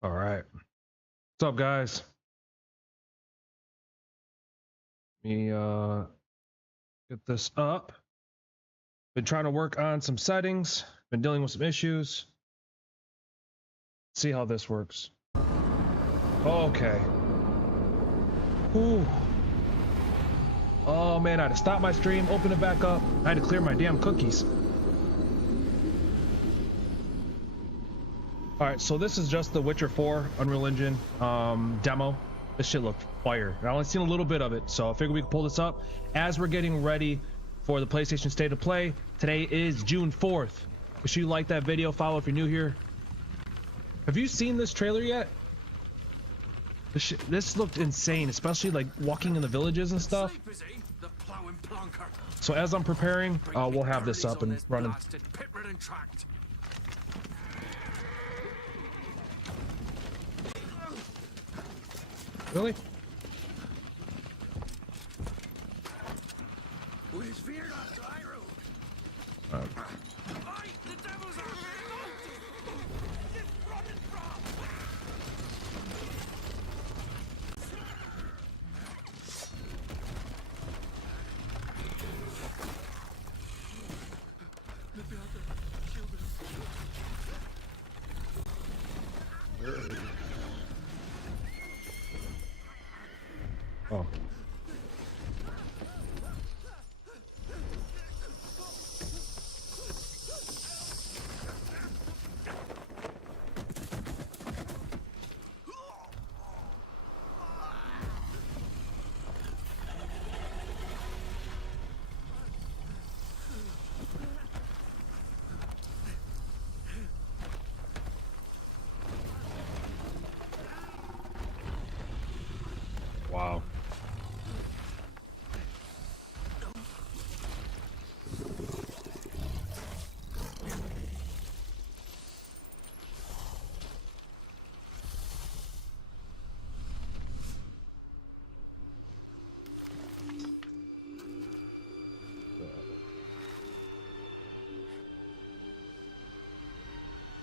All right. What's up, guys? Let me get this up. Been trying to work on some settings. Been dealing with some issues. See how this works. Okay. Ooh. Oh man, I had to stop my stream, open it back up. I had to clear my damn cookies. All right, so this is just the Witcher 4 Unreal Engine demo. This shit looked fire. I only seen a little bit of it, so I figured we could pull this up as we're getting ready for the PlayStation State of Play. Today is June 4th. Make sure you like that video, follow if you're new here. Have you seen this trailer yet? This looked insane, especially like walking in the villages and stuff. So as I'm preparing, we'll have this up and running. Really? Oh. Wow.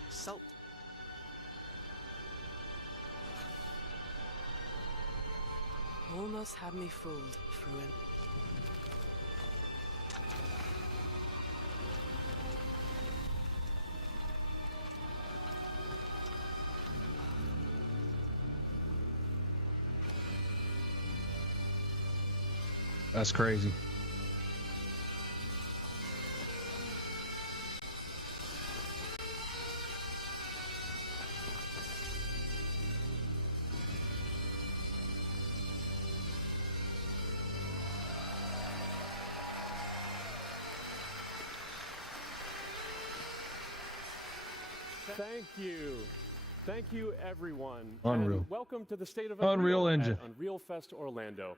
Salt. Almost had me fooled, Fruin. That's crazy. Thank you everyone. Unreal. And welcome to the State of Unreal Engine. At Unreal Fest Orlando.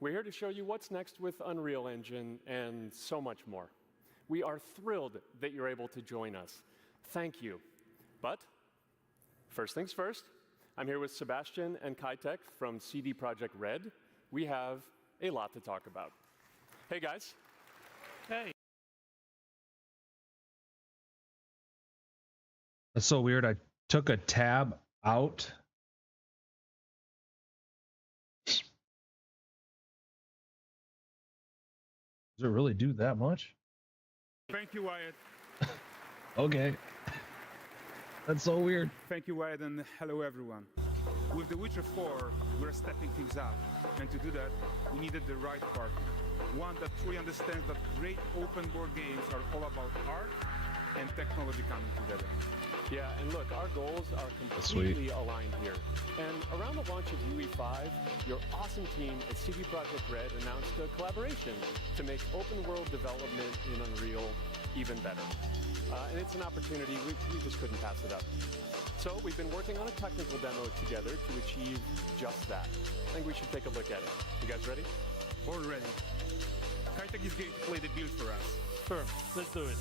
We're here to show you what's next with Unreal Engine and so much more. We are thrilled that you're able to join us. Thank you. But first things first, I'm here with Sebastian and Kitek from CD Projekt Red. We have a lot to talk about. Hey guys. Hey. That's so weird. I took a tab out. Does it really do that much? Thank you, Wyatt. Okay. That's so weird. Thank you, Wyatt, and hello, everyone. With The Witcher 4, we're stepping things up. And to do that, we needed the right partner. One that truly understands that great open world games are all about art and technology coming together. Yeah, and look, our goals are completely aligned here. And around the launch of UE5, your awesome team at CD Projekt Red announced a collaboration to make open world development in Unreal even better. And it's an opportunity, we just couldn't pass it up. So we've been working on a technical demo together to achieve just that. I think we should take a look at it. You guys ready? All ready. Kitek is going to play the build for us. Sure, let's do it.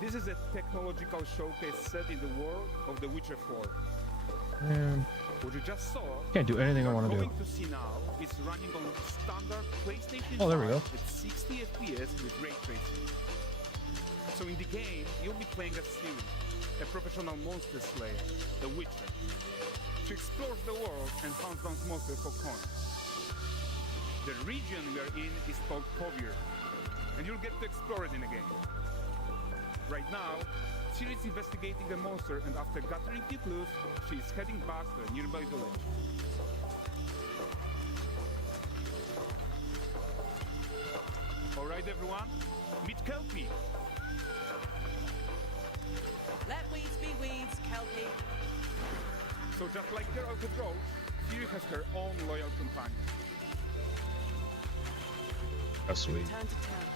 This is a technological showcase set in the world of The Witcher 4. Man, What you just saw, can't do anything I want to do. going to see now is running on standard PlayStation Oh, there we 5 go. at 60 FPS with ray tracing. So in the game, you'll be playing as Ciri, a professional monster slayer, the Witcher. She explores the world and hunts down monsters for coins. The region we are in is called Kovir, and you'll get to explore it in the game. Right now, Ciri is investigating the monster, and after gathering few clues, she is heading back to a nearby village. Alright everyone, meet Kelpie! Let weeds be weeds, Kelpie. So just like Geralt of Rose, Ciri has her own loyal companion. That's sweet. Turn to town.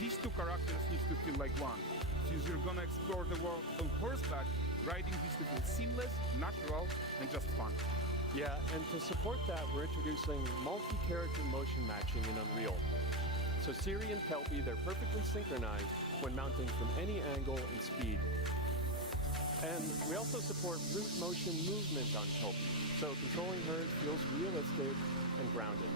These two characters need to feel like one. Since you're gonna explore the world on horseback, riding needs to feel seamless, natural, and just fun. Yeah, and to support that, we're introducing multi-character motion matching in Unreal. So Ciri and Kelpie, they're perfectly synchronized when mounting from any angle and speed. And we also support root motion movement on Kelpie, so controlling her feels realistic and grounded.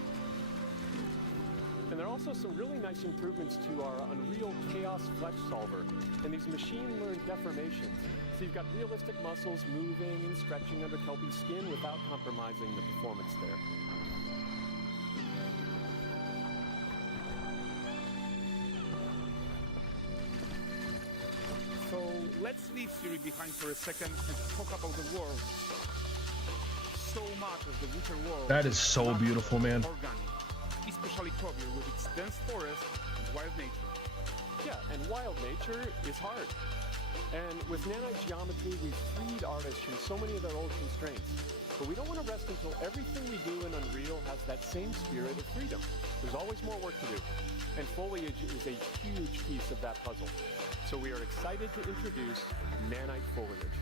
And there are also some really nice improvements to our Unreal Chaos Flesh Solver and these machine-learned deformations. So you've got realistic muscles moving and stretching under Kelpie's skin without compromising the performance there. So let's leave Ciri behind for a second and talk about the world. So much of the Witcher world. That is so beautiful, man. Organic, especially Kovir with its dense forest and wild nature. Yeah, and wild nature is hard. And with nanite geometry, we've freed artists from so many of their old constraints. But we don't want to rest until everything we do in Unreal has that same spirit of freedom. There's always more work to do. And foliage is a huge piece of that puzzle. So we are excited to introduce nanite foliage.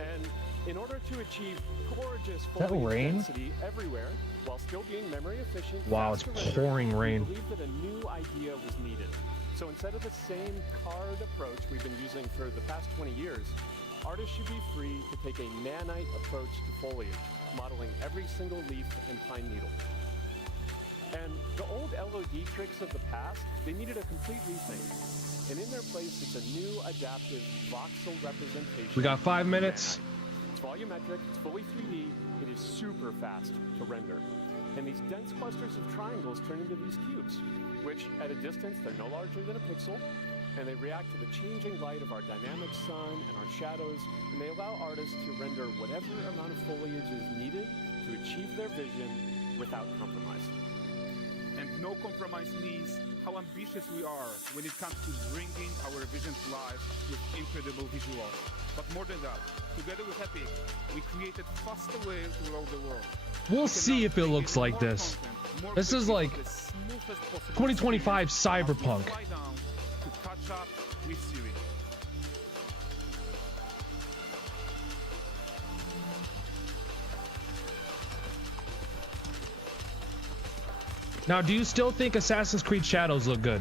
And in order to achieve gorgeous that foliage rain? density everywhere, while still being memory efficient, Wow, it's fast to render, pouring rain. we believe that a new idea was needed. So instead of the same card approach we've been using for the past 20 years, artists should be free to take a nanite approach to foliage, modeling every single leaf and pine needle. And the old LOD tricks of the past, they needed a complete rethink. And in their place, it's a new adaptive voxel representation. We got 5 minutes. It's volumetric, it's fully 3D, it is super fast to render. And these dense clusters of triangles turn into these cubes, which at a distance, they're no larger than a pixel, and they react to the changing light of our dynamic sun and our shadows, and they allow artists to render whatever amount of foliage is needed to achieve their vision without compromise. And no compromise means how ambitious we are when it comes to bringing our vision to life with incredible visuals. But more than that, together with Epic, we created faster ways to roll the world. We'll see if it looks like this. This is like 2025 Cyberpunk. To catch up with Ciri. Now, do you still think Assassin's Creed Shadows look good?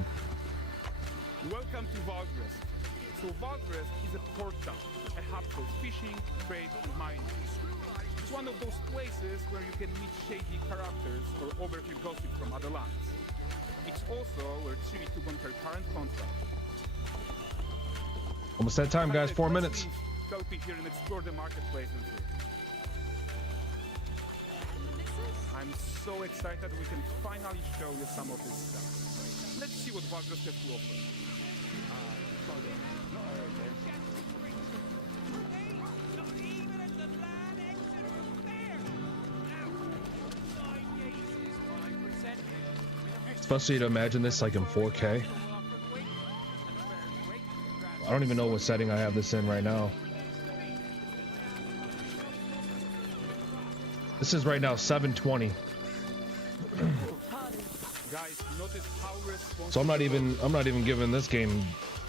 Welcome to Valgrest. So Valgrest is a port town, a hub for fishing, trade, and mining. It's one of those places where you can meet shady characters or overhear gossip from other lands. It's also where Ciri took on her current contract. Almost that time, guys. 4 minutes. Help me here and explore the marketplace and food. I'm so excited we can finally show you some of this stuff. Let's see what Valgrest has to offer. Especially to imagine this like in 4K. I don't even know what setting I have this in right now. This is right now 720. Guys, notice how responsive So I'm not even giving this game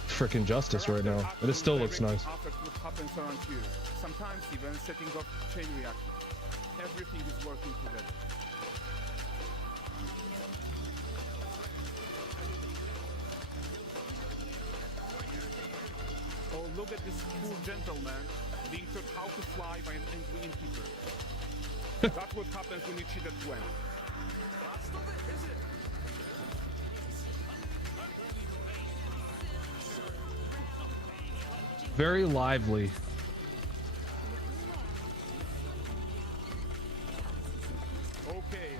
freaking justice right now. But it still looks nice. After what happens around you. Sometimes even setting off chain reaction. Everything is working together. Oh, look at this cool gentleman being taught how to fly by an angry innkeeper. That's what happens when you cheat at Gwen. Very lively. Okay,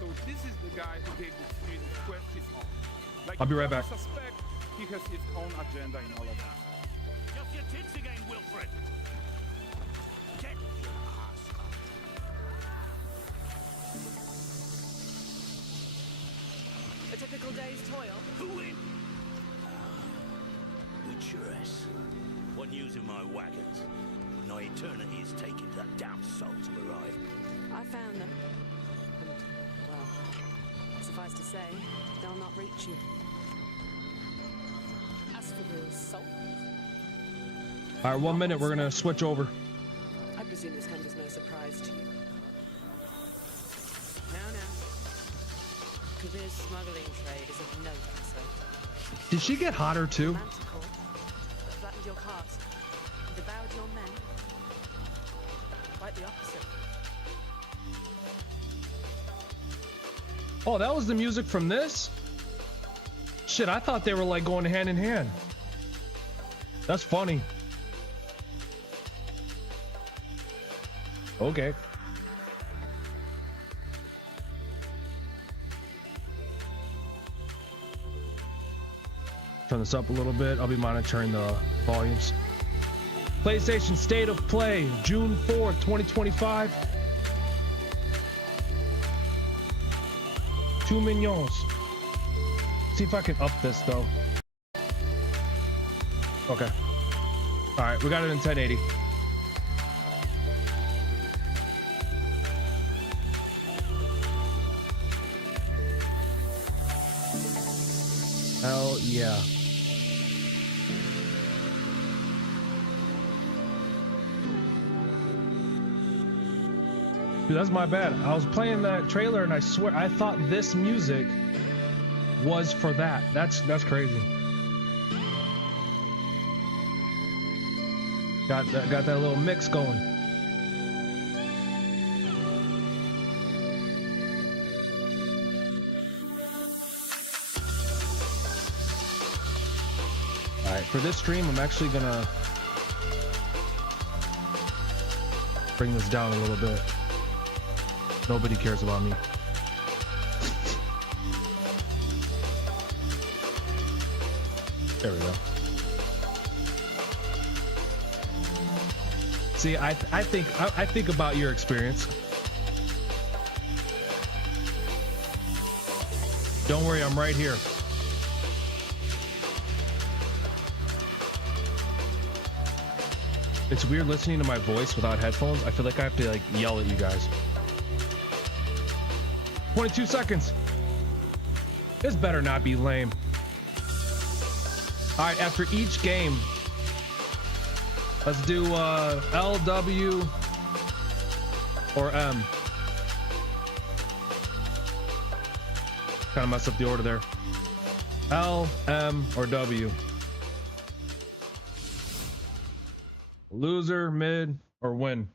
so this is the guy who gave the street questions on. Like I'll be you right back. Suspect he has his own agenda in all of that. Just your tits again, Wilfred. Get your ass up. A typical day's toil. Who in? Witcheress. One using my wagons. No eternity is taking that damn soul to arrive. I found them. And, well, suffice to say, they'll not reach you. As for the soul, All right, 1 minute. We're gonna switch over. I presume this comes as no surprise to you. No. Kabir's smuggling trade is of no concern. Did she get hotter too? Manticore that flattened your caste, devoured your men. Quite the opposite. Oh, that was the music from this? Shit, I thought they were like going hand in hand. That's funny. Okay. Turn this up a little bit. I'll be monitoring the volumes. PlayStation State of Play, June 4th, 2025. 2 millions. See if I can up this though. Okay. All right, we got it in 1080. Hell yeah. Dude, that's my bad. I was playing that trailer and I swear I thought this music was for that. That's crazy. Got that little mix going. All right, for this stream, I'm actually gonna bring this down a little bit. Nobody cares about me. There we go. See, I think about your experience. Don't worry, I'm right here. It's weird listening to my voice without headphones. I feel like I have to like yell at you guys. 22 seconds. This better not be lame. All right, after each game, let's do L, W, or M. Kind of messed up the order there. L, M, or W. Loser, mid, or win.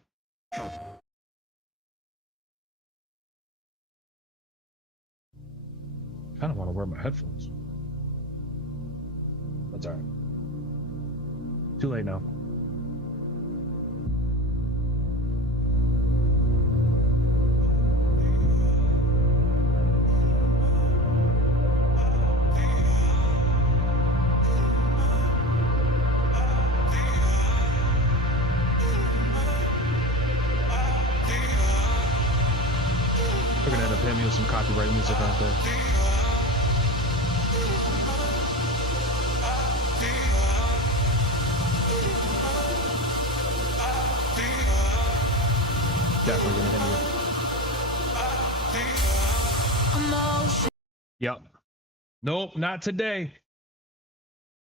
Kind of want to wear my headphones. That's all right. Too late now. They're gonna end up hitting me with some copyright music, aren't they? Definitely gonna hit me. Yep. Nope, not today.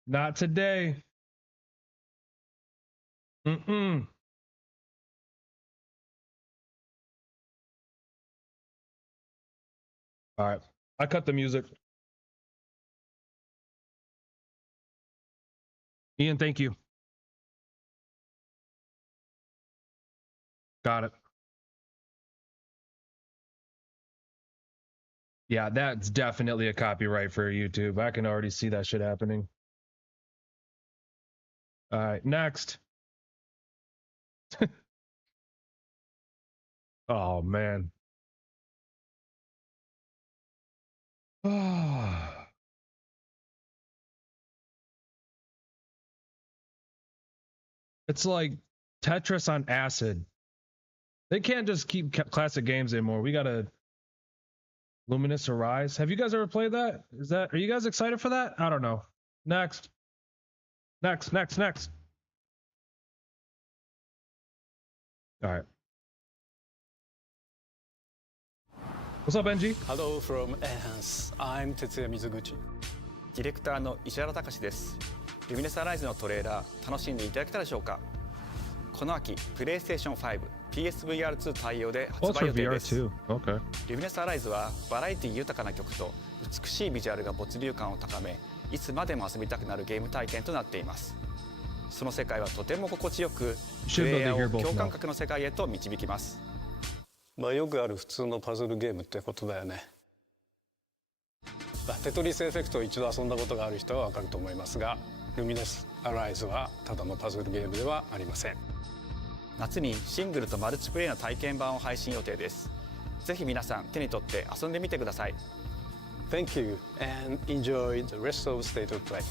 Not today. Mm-mm. All right. I cut the music. Ian, thank you. Got it. Yeah, that's definitely a copyright for YouTube. I can already see that shit happening. All right, next. Oh man. It's like Tetris on acid. They can't just keep classic games anymore. We gotta Luminous Arise. Have you guys ever played that? Are you guys excited for that? I don't know. Next. Next. All right. What's up, NG? Hello from Enhance. I'm Tetsuya Mizuguchi. ディレクターの石原隆です。ルミネスアライズのトレーラー楽しんでいただけたでしょうか。この秋、PlayStation 5、PSVR2 対応で発売予定です。ルミネスアライズはバラエティ豊かな曲と美しいビジュアルが没入感を高め、いつまでも遊びたくなるゲーム体験となっています。その世界はとても心地よく、プレイヤーを共感覚の世界へと導きます。まあよくある普通のパズルゲームってことだよね。テトリスエフェクトを一度遊んだことがある人はわかると思いますが、ルミネスアライズはただのパズルゲームではありません。夏にシングルとマルチプレイの体験版を配信予定です。ぜひ皆さん手に取って遊んでみてください。Thank you and enjoy the rest of State of Play.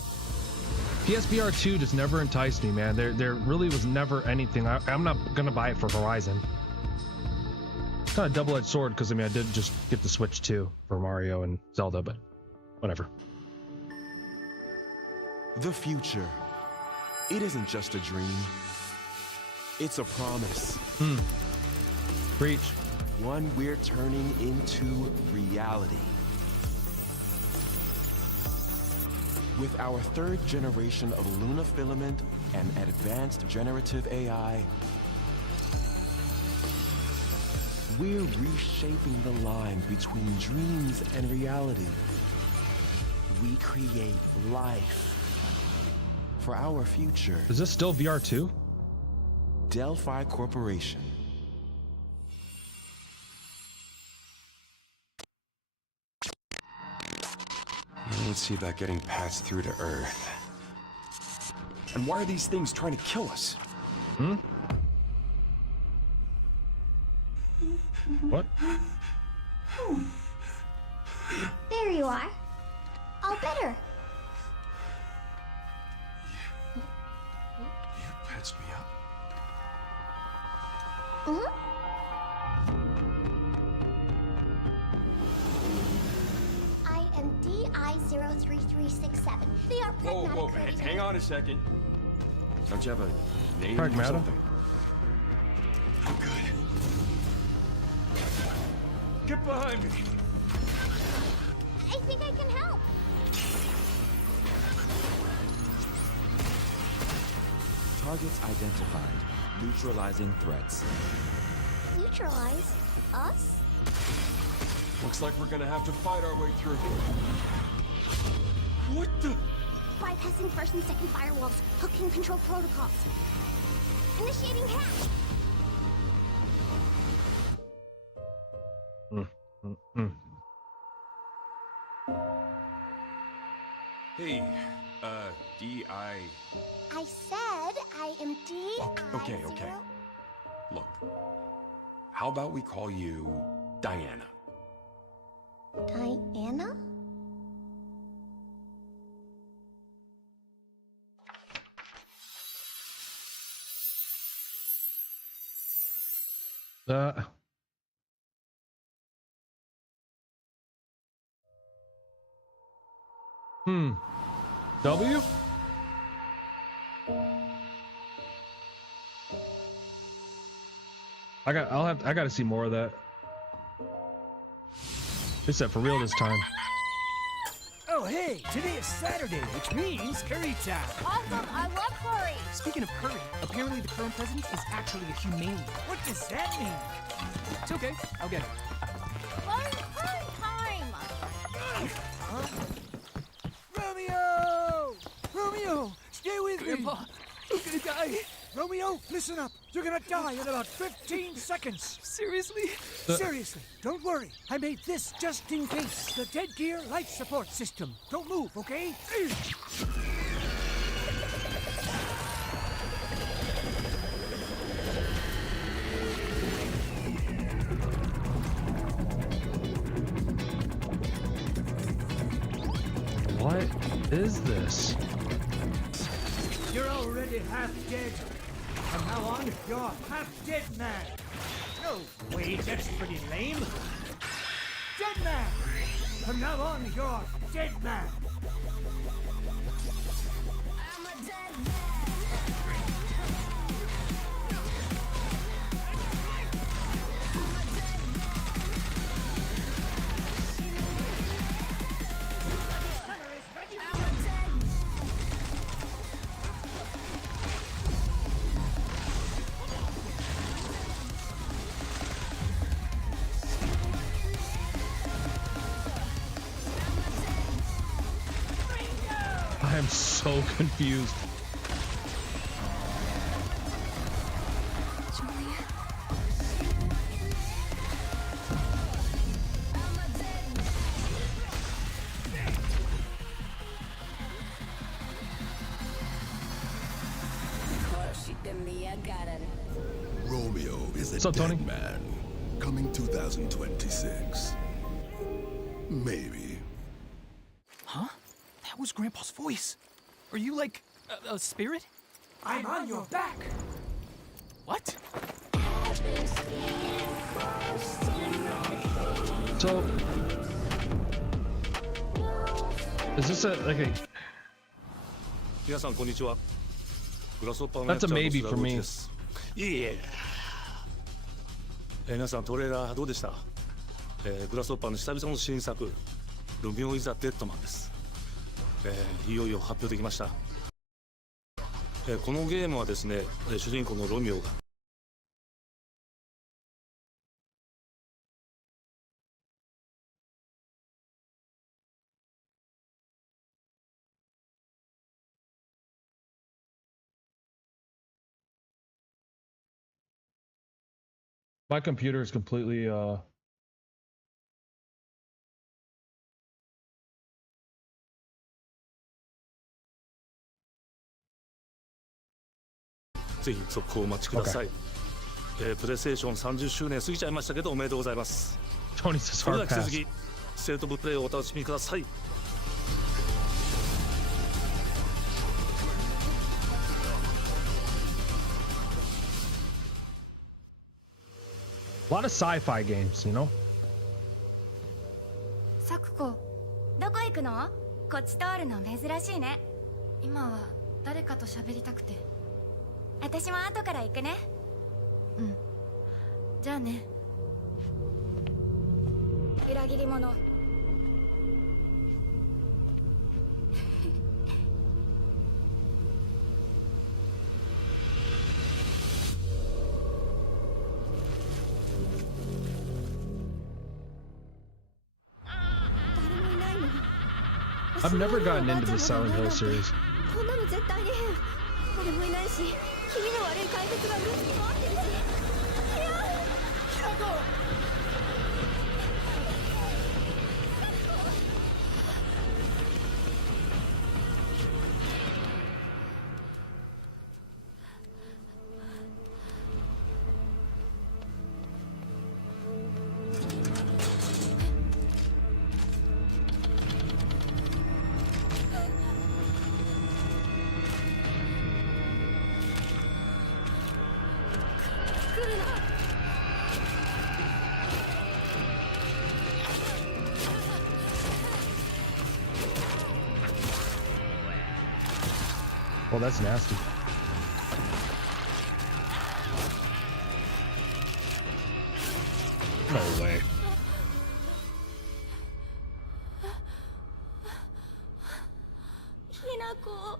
PSVR 2 just never enticed me, man. There really was never anything. I'm not gonna buy it for Horizon. It's kind of a double-edged sword because I mean I did just get the Switch 2 for Mario and Zelda, but whatever. The future. It isn't just a dream. It's a promise. Preach. One we're turning into reality. With our third generation of Luna filament and advanced generative AI, we're reshaping the line between dreams and reality. We create life for our future. Is this still VR 2? Delphi Corporation. Let's see about getting passed through to Earth. And why are these things trying to kill us? What? There you are. All better. You patched me up? I am DI-03367. They are pragmatic. Hang on a second. Don't you have a name or Pragmata? something? I'm good. Get behind me! I think I can help. Targets identified. Neutralizing threats. Neutralize us? Looks like we're gonna have to fight our way through. What the? Bypassing first and second firewalls. Hooking control protocols. Initiating hack. Hey, D.I. I said I am Okay. Look, how about we call you Diana? Diana? W? I gotta see more of that. They said for real this time. Oh hey, today is Saturday, which means curry time. Awesome, I love curry. Speaking of curry, apparently the current president is actually a humane. What does that mean? It's okay, I'll get it. Curry time. Romeo! Romeo, stay with Grandpa, me. I'm gonna die. Romeo, listen up. You're gonna die in about 15 seconds. seriously? Seriously, don't worry. I made this just in case. The dead gear life support system. Don't move, okay? is this? You're already half dead. From now on, you're half dead man. No, wait, that's pretty lame. Dead man. From now on, you're dead man. I'm a dead man. I am so confused. Romeo is a What's up, dead Tony? man. Coming 2026. Maybe. Huh? That was Grandpa's voice. Are you like a spirit? I'm on your back. What? So, is this like a? 皆さんこんにちは。グラスホッパーの That's a maybe for me. いえいえ。皆さんトレーラーどうでした？グラスホッパーの久々の新作ロミオイザデッドマンです。いよいよ発表できました。このゲームはですね、主人公のロミオがMy computer is completelyぜひ続報お待ちください。プレイステーション30周年過ぎちゃいましたけどおめでとうございます。 Tony says それでは hard 引き続 pass. きステートオブプレイをお楽しみください。A lot of sci-fi games, you know. サクコ、どこ行くの？こっち通るの珍しいね。今は誰かと喋りたくて。私も後から行くね。うん。じゃあね。裏切り者。I've never gotten into the Silent Hill series. こんなの絶対に変。俺もいないし、気味の悪い怪物がルーツに回ってるし。いや、キラコ。Well, that's nasty. No way. Hinako.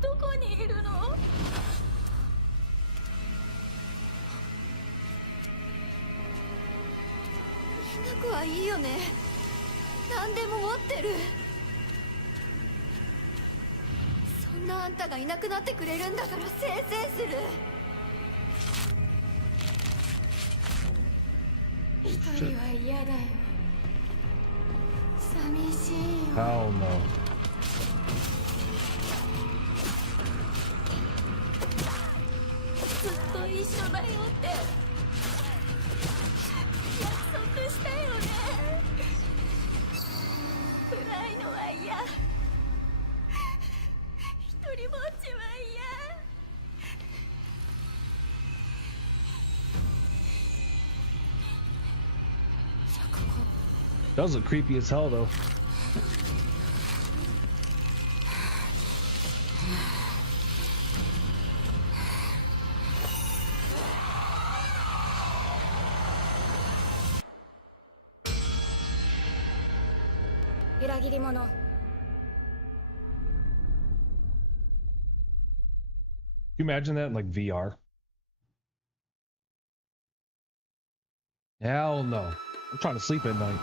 どこにいるの？Hinakoはいいよね。何でも持ってる。そんなあんたがいなくなってくれるんだからせいせいする。一人は嫌だよ。寂しいよ。 Hell no. ずっと一緒だよって約束したよね。Does look creepy as hell though. Can you imagine that in like VR? Hell no. I'm trying to sleep at night.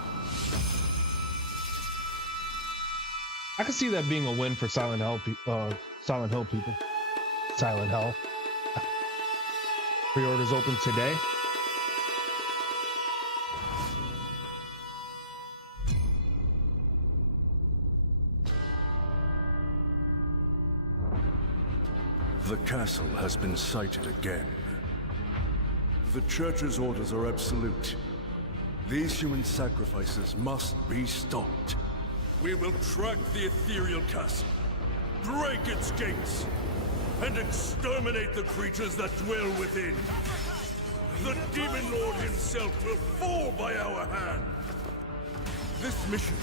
I can see that being a win for Silent Hill people. Silent Hill. Pre-orders open today. The castle has been sighted again. The Church's orders are absolute. These human sacrifices must be stopped. We will track the ethereal castle, break its gates, and exterminate the creatures that dwell within. The Demon Lord himself will fall by our hand. This mission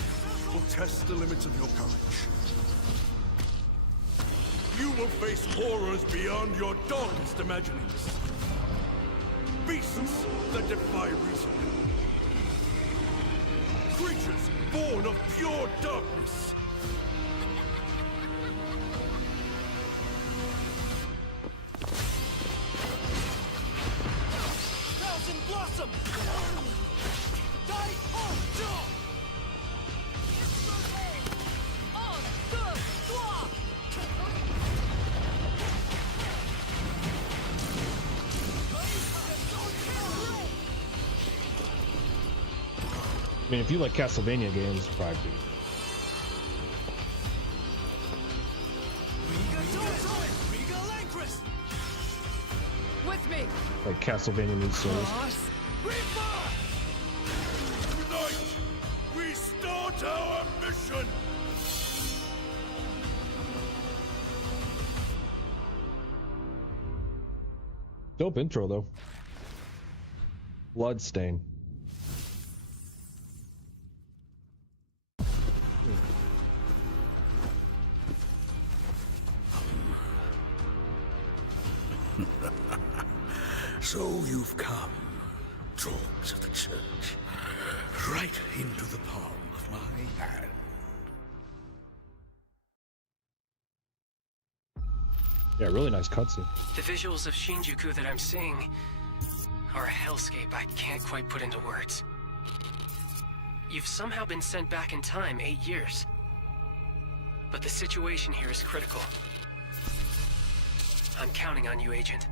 will test the limits of your courage. You will face horrors beyond your darkest imaginings. Beasts that defy reason. Creatures born of pure darkness. Thousand Blossom! I mean, if you like Castlevania games, probably. With me. Like Castlevania New Souls. Tonight, we start our mission! Dope intro though. Bloodstain. So you've come, dogs of the church, right into the palm of my hand. Yeah, really nice cutscene. The visuals of Shinjuku that I'm seeing are a hellscape I can't quite put into words. You've somehow been sent back in time 8 years. But the situation here is critical. I'm counting on you, Agent.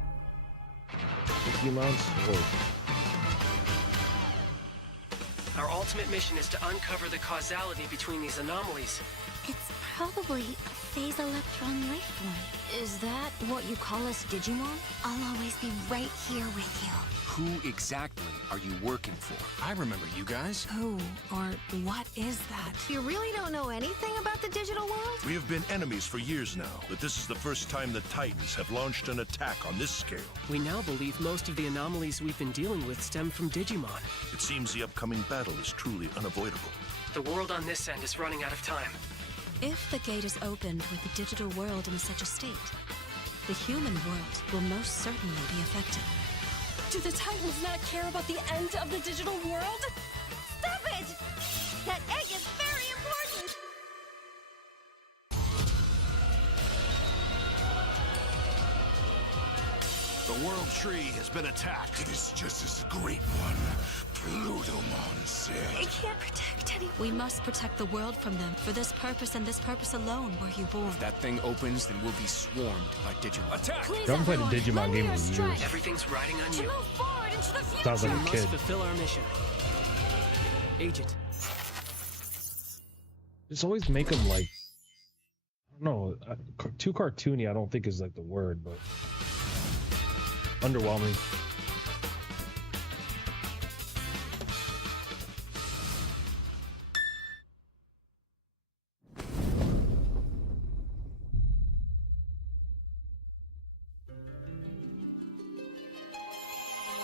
Our ultimate mission is to uncover the causality between these anomalies. It's probably a phase electron life form. Is that what you call us Digimon? I'll always be right here with you. Who exactly are you working for? I remember you guys. Who or what is that? You really don't know anything about the digital world? We have been enemies for years now, but this is the first time the Titans have launched an attack on this scale. We now believe most of the anomalies we've been dealing with stem from Digimon. It seems the upcoming battle is truly unavoidable. The world on this end is running out of time. If the gate is opened with the digital world in such a state, the human world will most certainly be affected. Do the Titans not care about the end of the digital world? Stop it! That egg is very important! The World Tree has been attacked. It is just as the Great One, Plutomon, said. It can't protect anyone. We must protect the world from them. For this purpose and this purpose alone were you born. If that thing opens, then we'll be swarmed by Digimon. Attack! I haven't played a Digimon game in years. Everything's riding on you. Move forward into the future! Sounds like We a must kid. fulfill our mission. Agent. Just always make them like, I don't know, too cartoony. I don't think is like the word, but underwhelming.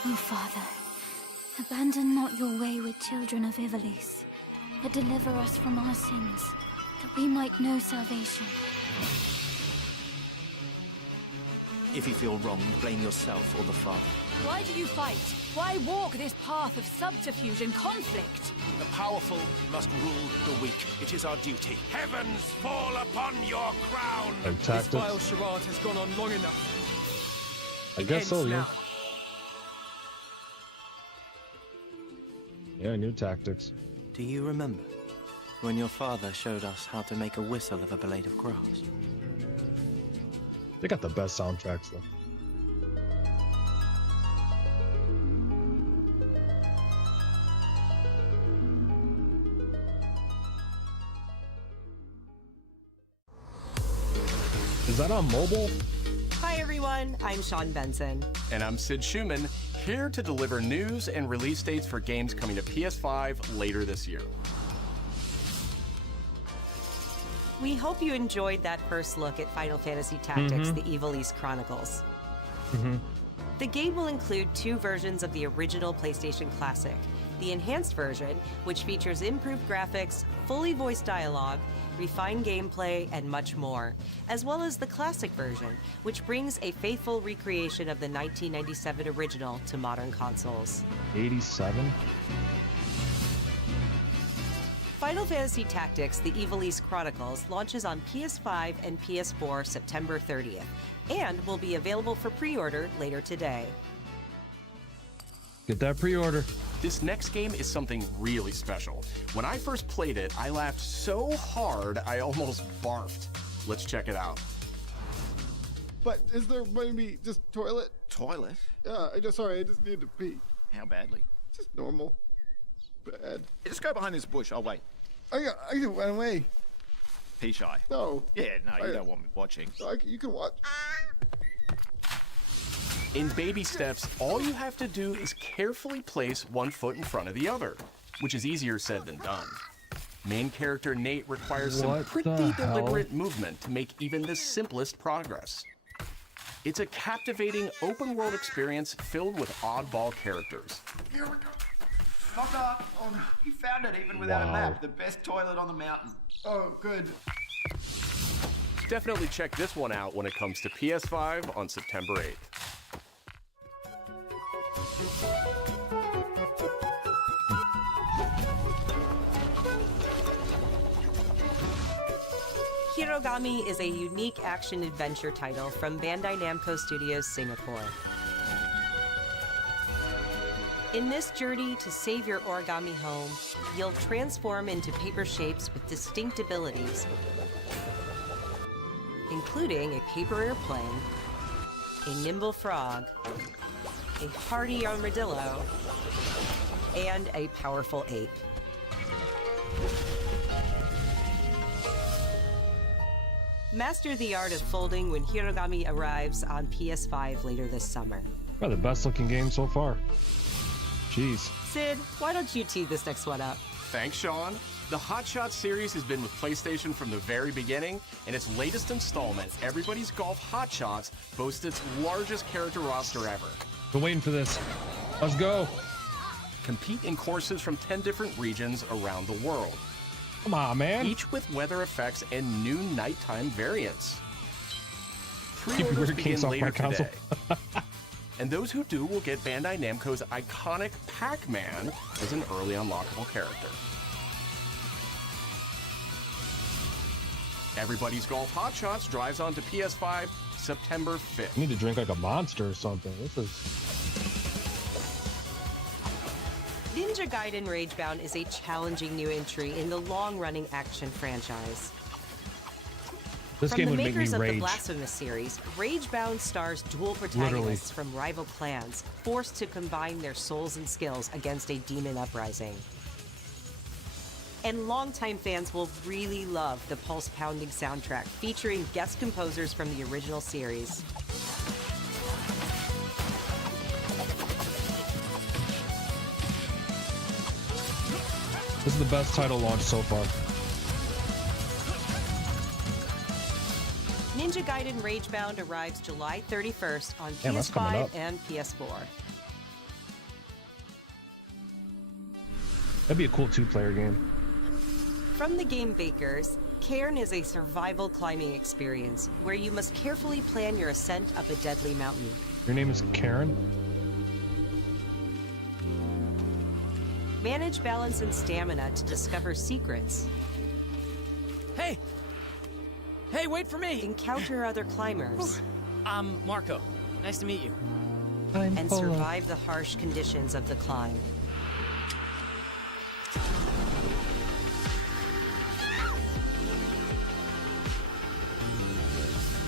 Oh, Father, abandon not your wayward children of Ivalice. but deliver us from our sins, that we might know salvation. If you feel wrong, blame yourself or the Father. Why do you fight? Why walk this path of subterfuge and conflict? The powerful must rule the weak. It is our duty. Heavens fall upon your crown! This vile charade has gone on long enough. I guess so, yeah. Now. Yeah, new tactics. Do you remember when your father showed us how to make a whistle of a blade of grass? They got the best soundtracks though. Is that on mobile? Hi everyone, I'm Sean Benson. And I'm Sid Schumann, here to deliver news and release dates for games coming to PS5 later this year. We hope you enjoyed that first look at Final Fantasy Tactics, The Evil East Chronicles. The game will include 2 versions of the original PlayStation Classic. The enhanced version, which features improved graphics, fully voiced dialogue, refined gameplay, and much more, as well as the classic version, which brings a faithful recreation of the 1997 original to modern consoles. 87? Final Fantasy Tactics: The Evil East Chronicles launches on PS5 and PS4 September 30th, and will be available for pre-order later today. Get that pre-order. This next game is something really special. When I first played it, I laughed so hard I almost barfed. Let's check it out. But is there maybe just toilet? Toilet? Yeah, I just need to pee. How badly? Just normal. Bad. Just go behind this bush, I'll wait. I can run away. Pee shy? No. Yeah, no, you don't want me watching. You can watch. In baby steps, all you have to do is carefully place one foot in front of the other, which is easier said than done. Main character Nate requires some pretty deliberate movement to make even the simplest progress. It's a captivating open-world experience filled with oddball characters. Here we go. Knock up. Oh, no. You found it even without a map. The best toilet on the mountain. Oh, good. Definitely check this one out when it comes to PS5 on September 8th. Hirogami is a unique action-adventure title from Bandai Namco Studios Singapore. In this journey to save your origami home, you'll transform into paper shapes with distinct abilities, including a paper airplane, a nimble frog, a hardy armadillo, and a powerful ape. Master the art of folding when Hirogami arrives on PS5 later this summer. Probably the best looking game so far. Jeez. Sid, why don't you tee this next one up? Thanks, Sean. The Hot Shots series has been with PlayStation from the very beginning, and its latest installment, Everybody's Golf Hot Shots, boasts its largest character roster ever. Been waiting for this. Let's go. Compete in courses from 10 different regions around the world. Come on, man. Each with weather effects and new nighttime variants. Keep your Pre-orders kings begin off my later console. today. And those who do will get Bandai Namco's iconic Pac-Man as an early unlockable character. Everybody's Golf Hot Shots drives onto PS5 September 5th. I need to drink like a monster or something. This is... Ninja Gaiden Ragebound is a challenging new entry in the long-running action franchise. This game would make me From the makers of rage. the Blasphemous series, Ragebound stars dual protagonists from rival clans, forced to combine their souls and skills against a demon uprising. And longtime fans will really love the pulse-pounding soundtrack, featuring guest composers from the original series. This is the best title launch so far. Ninja Gaiden Ragebound arrives July 31st on Damn, that's coming PS5 up. and PS4. That'd be a cool 2-player game. From the game makers, Cairn is a survival climbing experience where you must carefully plan your ascent up a deadly mountain. Your name is Karen? Manage balance and stamina to discover secrets. Hey! Hey, wait for me! Encounter other climbers. I'm Marco. Nice to meet you. And survive the harsh conditions of the climb.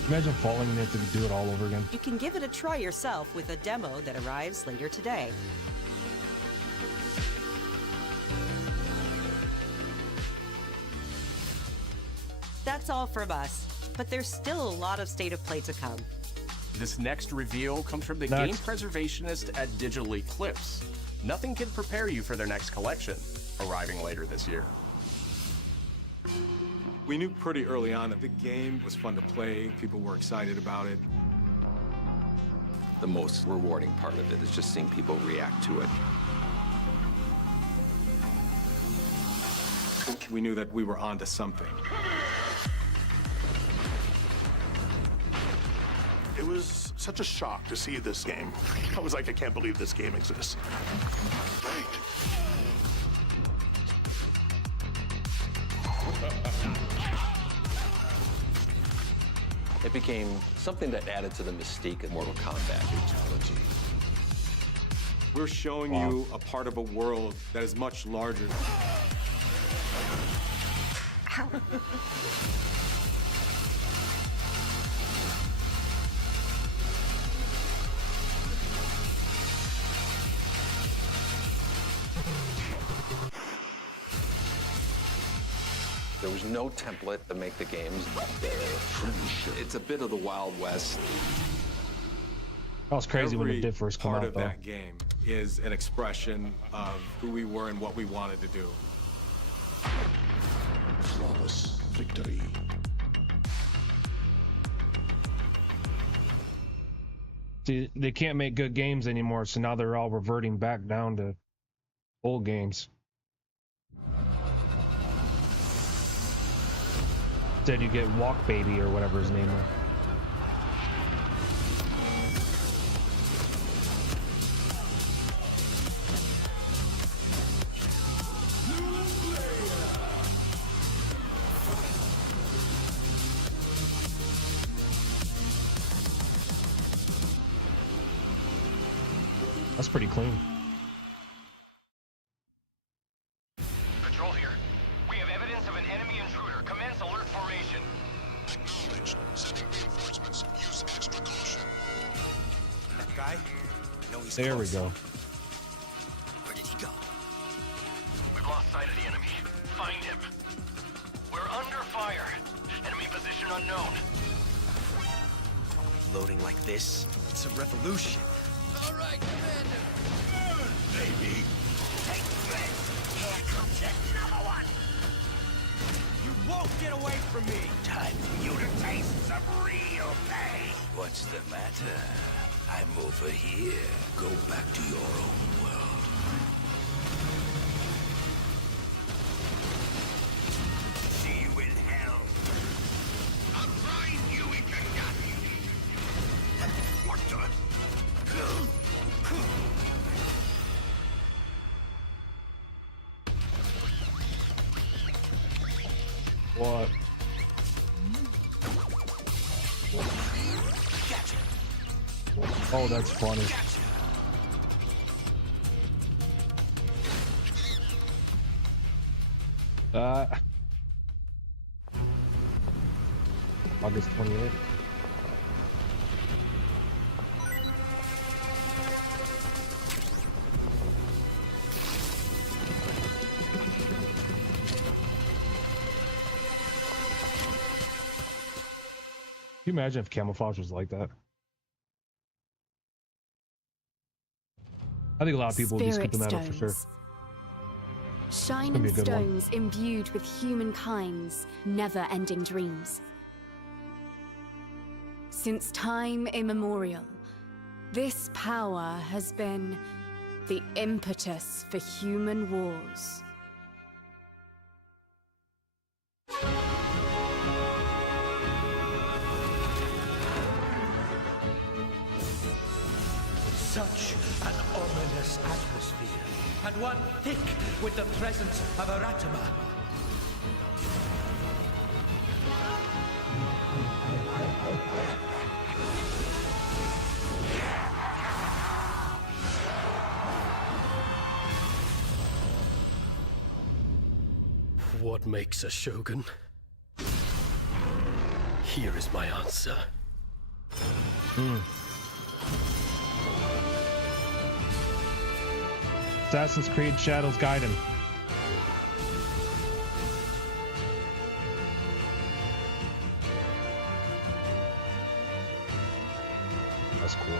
Imagine falling and you have to do it all over again. You can give it a try yourself with a demo that arrives later today. That's all from us, but there's still a lot of State of Play to come. This next reveal comes from the game preservationist at Digital Eclipse. Nothing can prepare you for their next collection, arriving later this year. We knew pretty early on that the game was fun to play, people were excited about it. The most rewarding part of it is just seeing people react to it. We knew that we were onto something. It was such a shock to see this game. I was like, I can't believe this game exists. It became something that added to the mystique of Mortal Kombat fatality. We're showing you a part of a world that is much larger. There was no template to make the games. It's a bit of the Wild West. That was crazy when it did first come Part out, of though. that game is an expression of who we were and what we wanted to do. Flawless victory. See, they can't make good games anymore, so now they're all reverting back down to old games. Instead, you get Walk Baby or whatever his name was. That's pretty clean. Patrol here. We have evidence of an enemy intruder. Commence alert formation. Acknowledged. Sending reinforcements. Use extra caution. That guy? No, he's There we close. go. Where did he go? We've lost sight of the enemy. Find him. We're under fire. Enemy position unknown. Loading like this? It's a revolution. All right, Commander. Burn, baby. Take this. Here comes another one. You won't get away from me. Time for you to taste some real pain. What's the matter? I'm over here. Go back to your own world. See you in hell. I'll grind you into nothing. What the? What? Oh, that's funny. August 28th. Can you imagine if camouflage was like that? I think a lot of people would be skipping that up for sure. Shining be a good one. stones imbued with humankind's never-ending dreams. Since time immemorial, this power has been the impetus for human wars. dense atmosphere, and one thick with the presence of Aratama. What makes a shogun? Here is my answer. Assassin's Creed Shadows Gaiden. That's cool.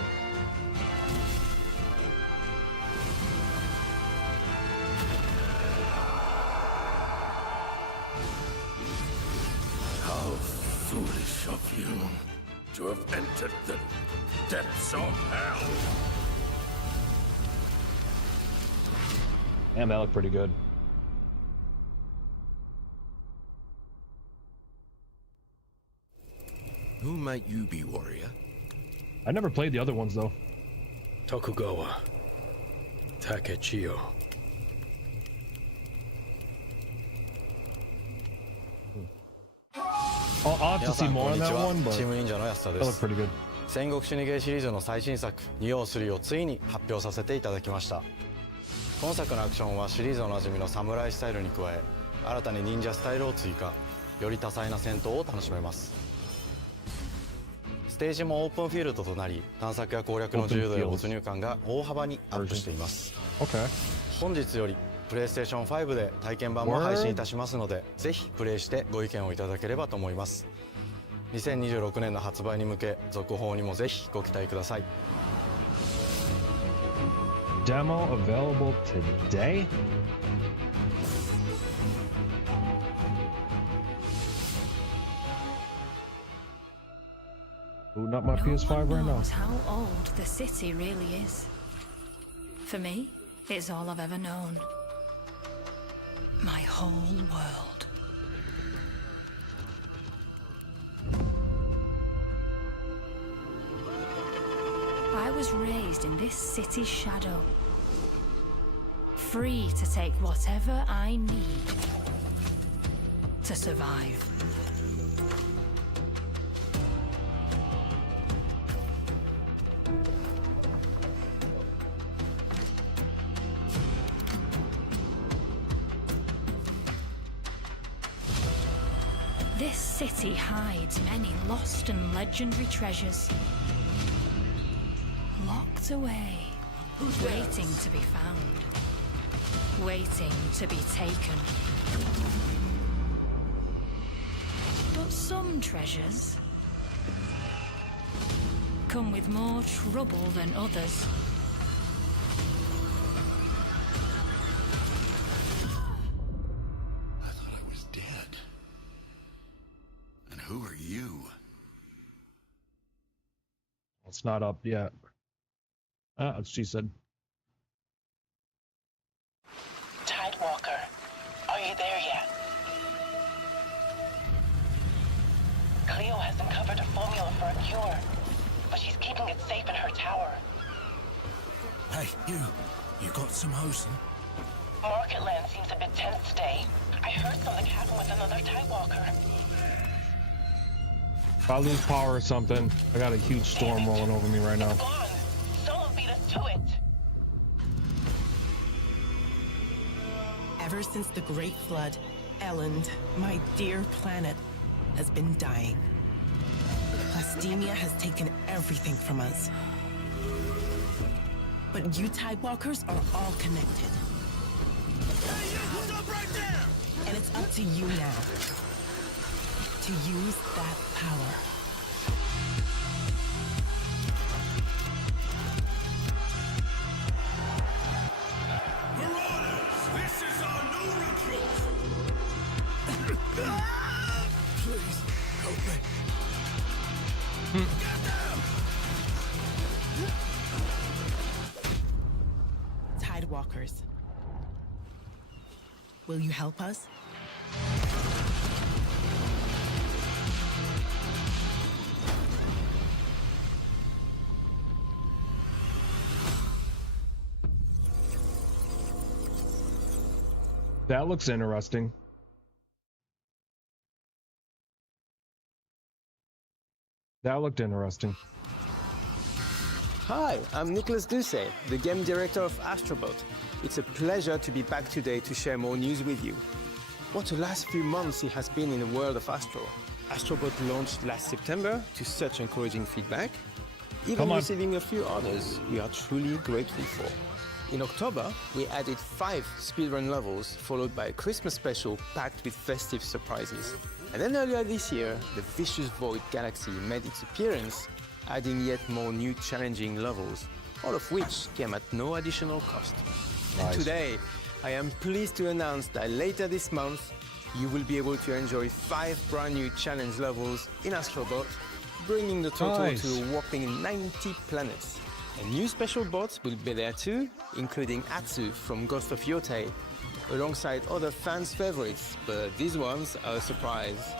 How foolish of you to have entered the depths of hell. Damn, that looked pretty good. Who might you be, warrior? I never played the other ones though. Tokugawa. Takechiyo. I'll have to see more on that one, but チーム忍者の安田で that looked す。 pretty good. 戦国死にゲーシリーズの最新作「仁王3」をついに発表させていただきました。今作のアクションはシリーズおなじみの侍スタイルに加え、新たに忍者スタイルを追加、より多彩な戦闘を楽しめます。ステージもオープンフィールドとなり、探索や攻略の自由度や没入感が大幅にアップしています。本日よりPlayStation 5で体験版も配信いたしますので、ぜひプレイしてご意見をいただければと思います。2026年の発売に向け、続報にもぜひご期待ください。Demo available today? Booting up my PS5 right now. How old the city really is. For me, it's all I've ever known. My whole world. I was raised in this city's shadow, free to take whatever I need to survive. This city hides many lost and legendary treasures. Locked away, waiting to be found, waiting to be taken. But some treasures come with more trouble than others. I thought I was dead. And who are you? It's not up yet. That's what she said. Tidewalker, are you there yet? Cleo has uncovered a formula for a cure, but she's keeping it safe in her tower. Hey, you got some hosing? Marketland seems a bit tense today. I heard something happen with another Tidewalker. If I lose power or something, I got a huge storm rolling over me right now. Someone beat us to it. Ever since the Great Flood, Elland, my dear planet, has been dying. Plastemia has taken everything from us. But you Tidewalkers are all connected. Hey, you, stop right there! And it's up to you now to use that power. This is our new recruit! Please, help me. Get down! Tidewalkers. Will you help us? That looks interesting. That looked interesting. Hi, I'm Nicholas Ducey, the game director of Astrobot. It's a pleasure to be back today to share more news with you. What the last few months it has been in the world of Astro. Astrobot launched last September to such encouraging feedback. Even receiving a few orders we are truly grateful for. In October, we added 5 speedrun levels, followed by a Christmas special packed with festive surprises. And then earlier this year, the Vicious Void Galaxy made its appearance, adding yet more new challenging levels, all of which came at no additional cost. Nice. And today, I am pleased to announce that later this month, you will be able to enjoy 5 brand new challenge levels in Astrobot, bringing the total to a whopping 90 planets. And new special bots will be there too, including Atsu from Ghost of Yotei, alongside other fans' favorites, but these ones are a surprise.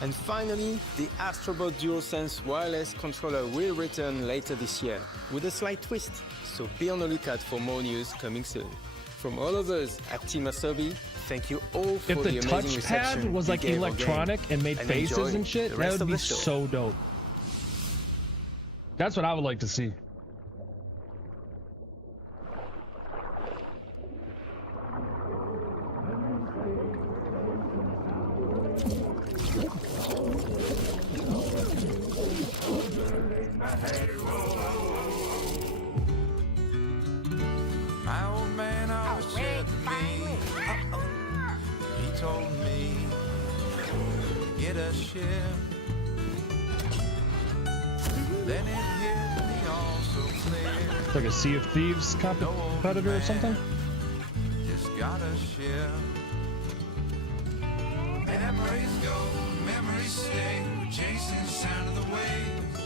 And finally, the Astrobot DualSense wireless controller will return later this year, with a slight twist, so be on the lookout for more news coming soon. From all of us at Team Asobi, thank you all for the amazing reception. If the touchpad was like electronic and made faces and shit, that would be so dope. That's what I would like to see. My old man always said to me, he told me, get a ship. Then it hit me all so clear. It's like a Sea of Thieves competitor or something? Just got a ship. Memories go, memories stay, chasing the sound of the waves.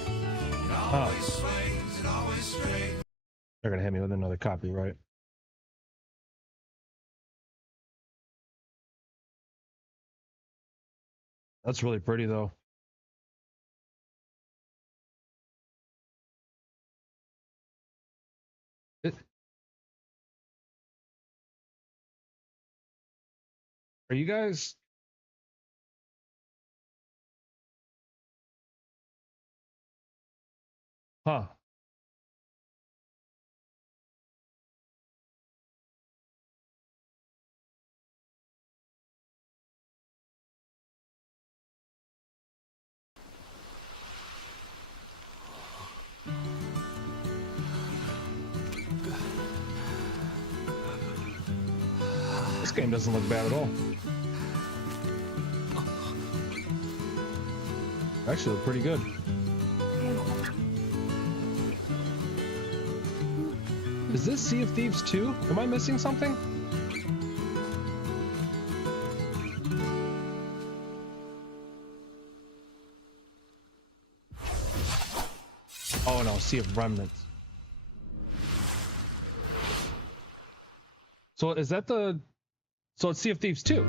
It always sways, it always strays. They're gonna hit me with another copyright. That's really pretty though. Are you guys? Huh. This game doesn't look bad at all. Actually, look pretty good. Is this Sea of Thieves 2? Am I missing something? Oh no, Sea of Remnants. So is that the... So it's Sea of Thieves 2?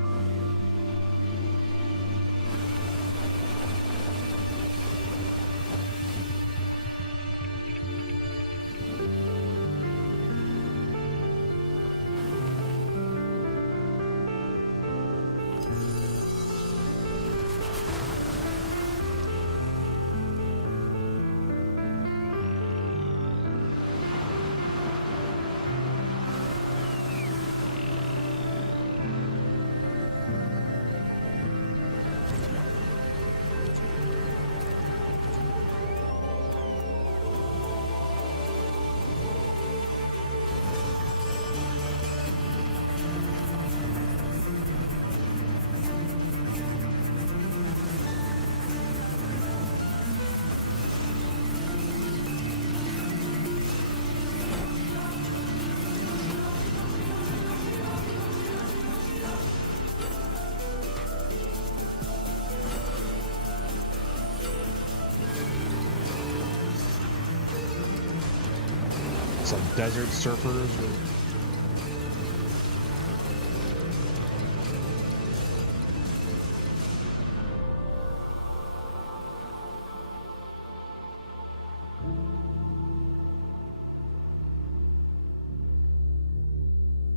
Some desert surfers.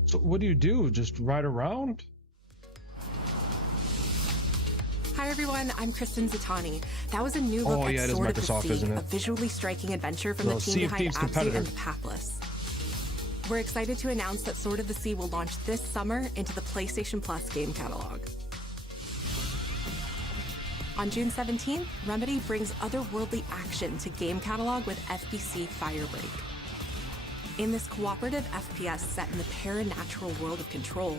So what do? Just ride around? Hi everyone, I'm Kristen Zatani. That was a new look at it is Sword Microsoft, of the Sea, isn't it? a visually striking adventure from the Well, team Sea of behind Thieves Abzu competitor. and the Pathless. We're excited to announce that Sword of the Sea will launch this summer into the PlayStation Plus game catalog. On June 17th, Remedy brings otherworldly action to game catalog with FBC Firebreak. In this cooperative FPS set in the paranatural world of Control,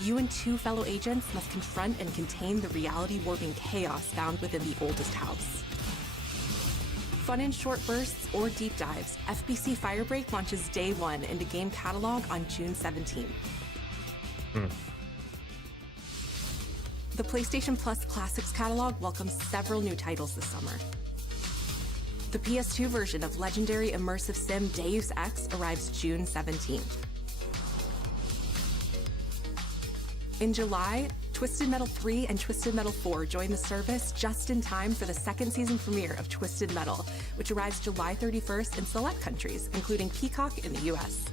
you and two fellow agents must confront and contain the reality-warping chaos found within the oldest house. Fun in short bursts or deep dives, FBC Firebreak launches day one into game catalog on June 17th. The PlayStation Plus Classics catalog welcomes several new titles this summer. The PS2 version of legendary immersive sim Deus Ex arrives June 17th. In July, Twisted Metal 3 and Twisted Metal 4 join the service just in time for the second season premiere of Twisted Metal, which arrives July 31st in select countries, including Peacock in the US.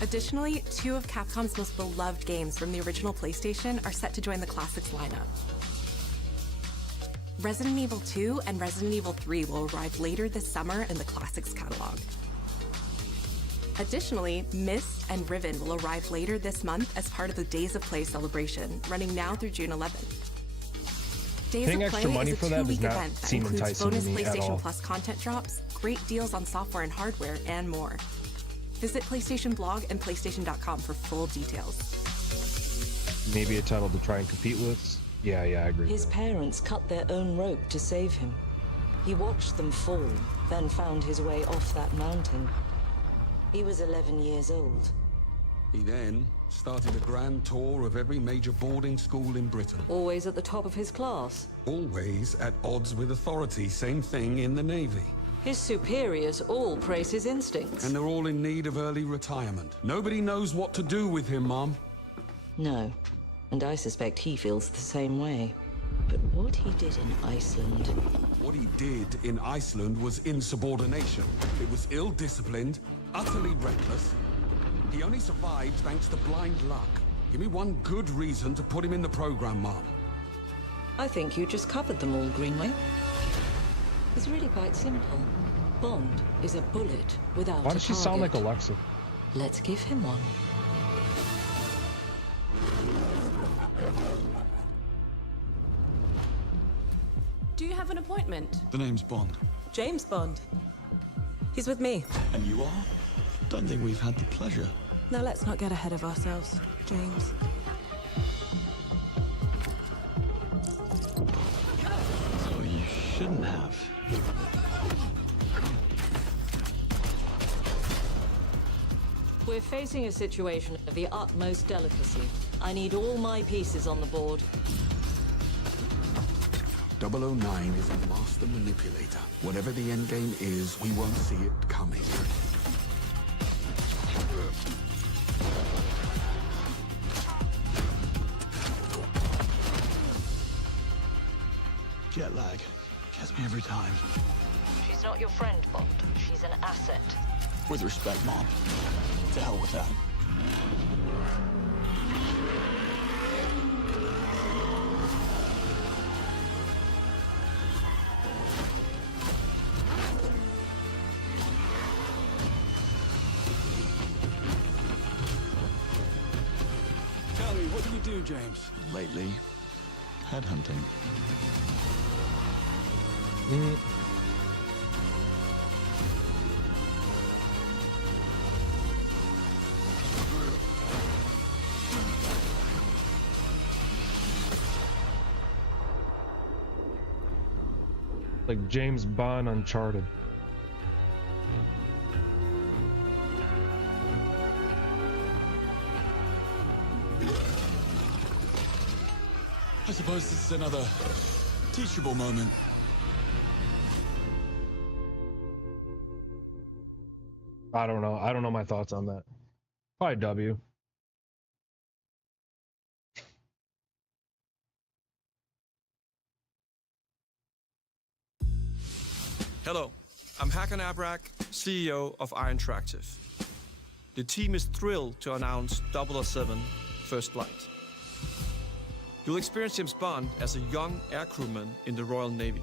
Additionally, two of Capcom's most beloved games from the original PlayStation are set to join the Classics lineup. Resident Evil 2 and Resident Evil 3 will arrive later this summer in the Classics catalog. Additionally, Myst and Riven will arrive later this month as part of the Days of Play celebration, running now through June 11th. Days Paying of Play extra money is a for that does two-week not event that seem includes enticing to bonus me at all. PlayStation Plus content drops, great deals on software and hardware, and more. Visit PlayStation Blog and PlayStation.com for full details. Maybe a title to try and compete with. Yeah, I agree. His parents cut their own rope to save him. He watched them fall, then found his way off that mountain. He was 11 years old. He then started a grand tour of every major boarding school in Britain. Always at the top of his class. Always at odds with authority. Same thing in the Navy. His superiors all praise his instincts. And they're all in need of early retirement. Nobody knows what to do with him, Mom. No, and I suspect he feels the same way. But what he did in Iceland... What he did in Iceland was insubordination. It was ill-disciplined, utterly reckless. He only survived thanks to blind luck. Give me one good reason to put him in the program, Mom. I think you just covered them all, Greenway. It's really quite simple. Bond is a bullet without Why does she sound like Alexa? Let's give him one. Do you have an appointment? The name's Bond. James Bond. He's with me. And you are? Don't think we've had the pleasure. Now let's not get ahead of ourselves, James. So you shouldn't have. We're facing a situation of the utmost delicacy. I need all my pieces on the board. 009 is a master manipulator. Whatever the end game is, we won't see it coming. Jet lag. Gets me every time. She's not your friend, Bond. She's an asset. With respect, Mom. To hell with that. Tell me, what do you do, James? Lately, headhunting. Like James Bond Uncharted. I suppose this is another teachable moment. I don't know. I don't know my thoughts on that. Probably W. Hello, I'm Hakan Abrak, CEO of Interactive. the team is thrilled to announce 007 First Flight. You'll experience James Bond as a young air crewman in the Royal Navy.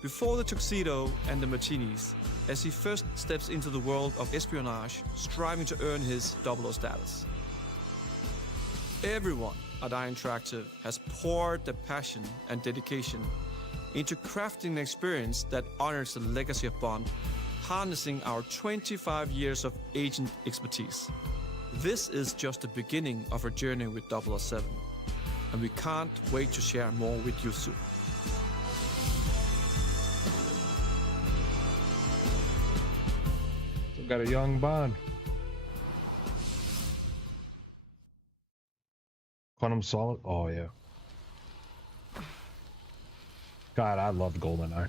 Before the tuxedo and the martinis, as he first steps into the world of espionage, striving to earn his 00 status. Everyone at Iron Interactive has poured their passion and dedication into crafting an experience that honors the legacy of Bond, harnessing our 25 years of agent expertise. This is just the beginning of our journey with 007, and we can't wait to share more with you soon. Still got a young Bond. Quantum Solid? Oh, yeah. God, I loved GoldenEye.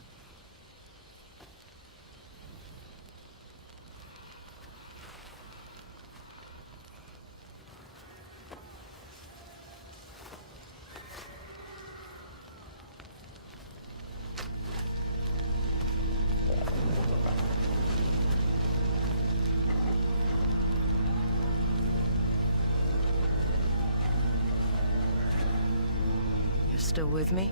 You're still with me?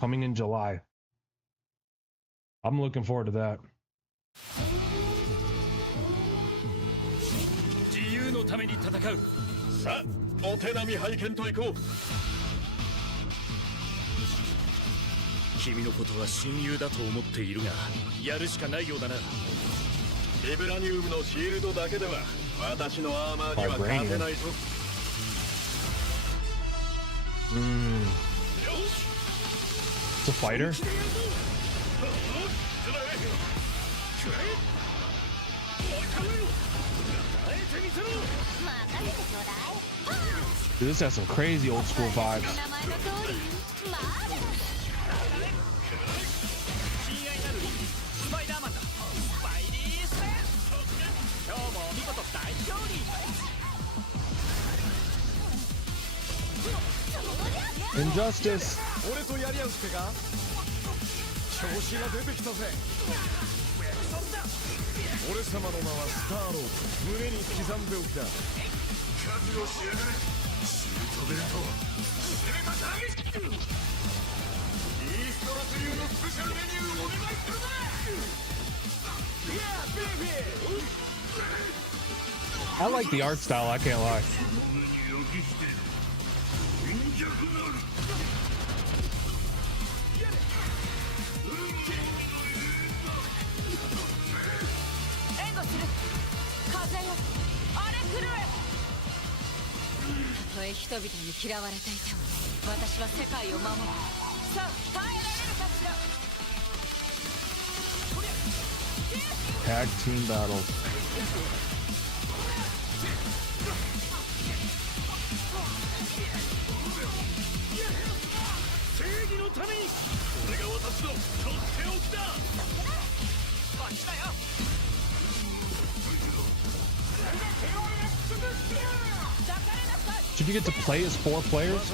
Coming in July. I'm looking forward to that. 自由のために戦う。さあ、お手並み拝見といこう。君のことは親友だと思っているが、やるしかないようだな。ビブラニウムのシールドだけでは私のアーマーには勝てないぞ。It's a fighter? Dude, this has some crazy old school vibes. Injustice. 俺とやり合うってか？調子が出てきたぜ。俺様の名はスターロード。胸に刻んでおきだ。覚悟しやがれ。シュートベルト。攻めたターゲット。イーストラス流のスペシャルメニューお願いするぜ。I like the art style, I can't lie. Tag team battle. Should you get to play as 4 players?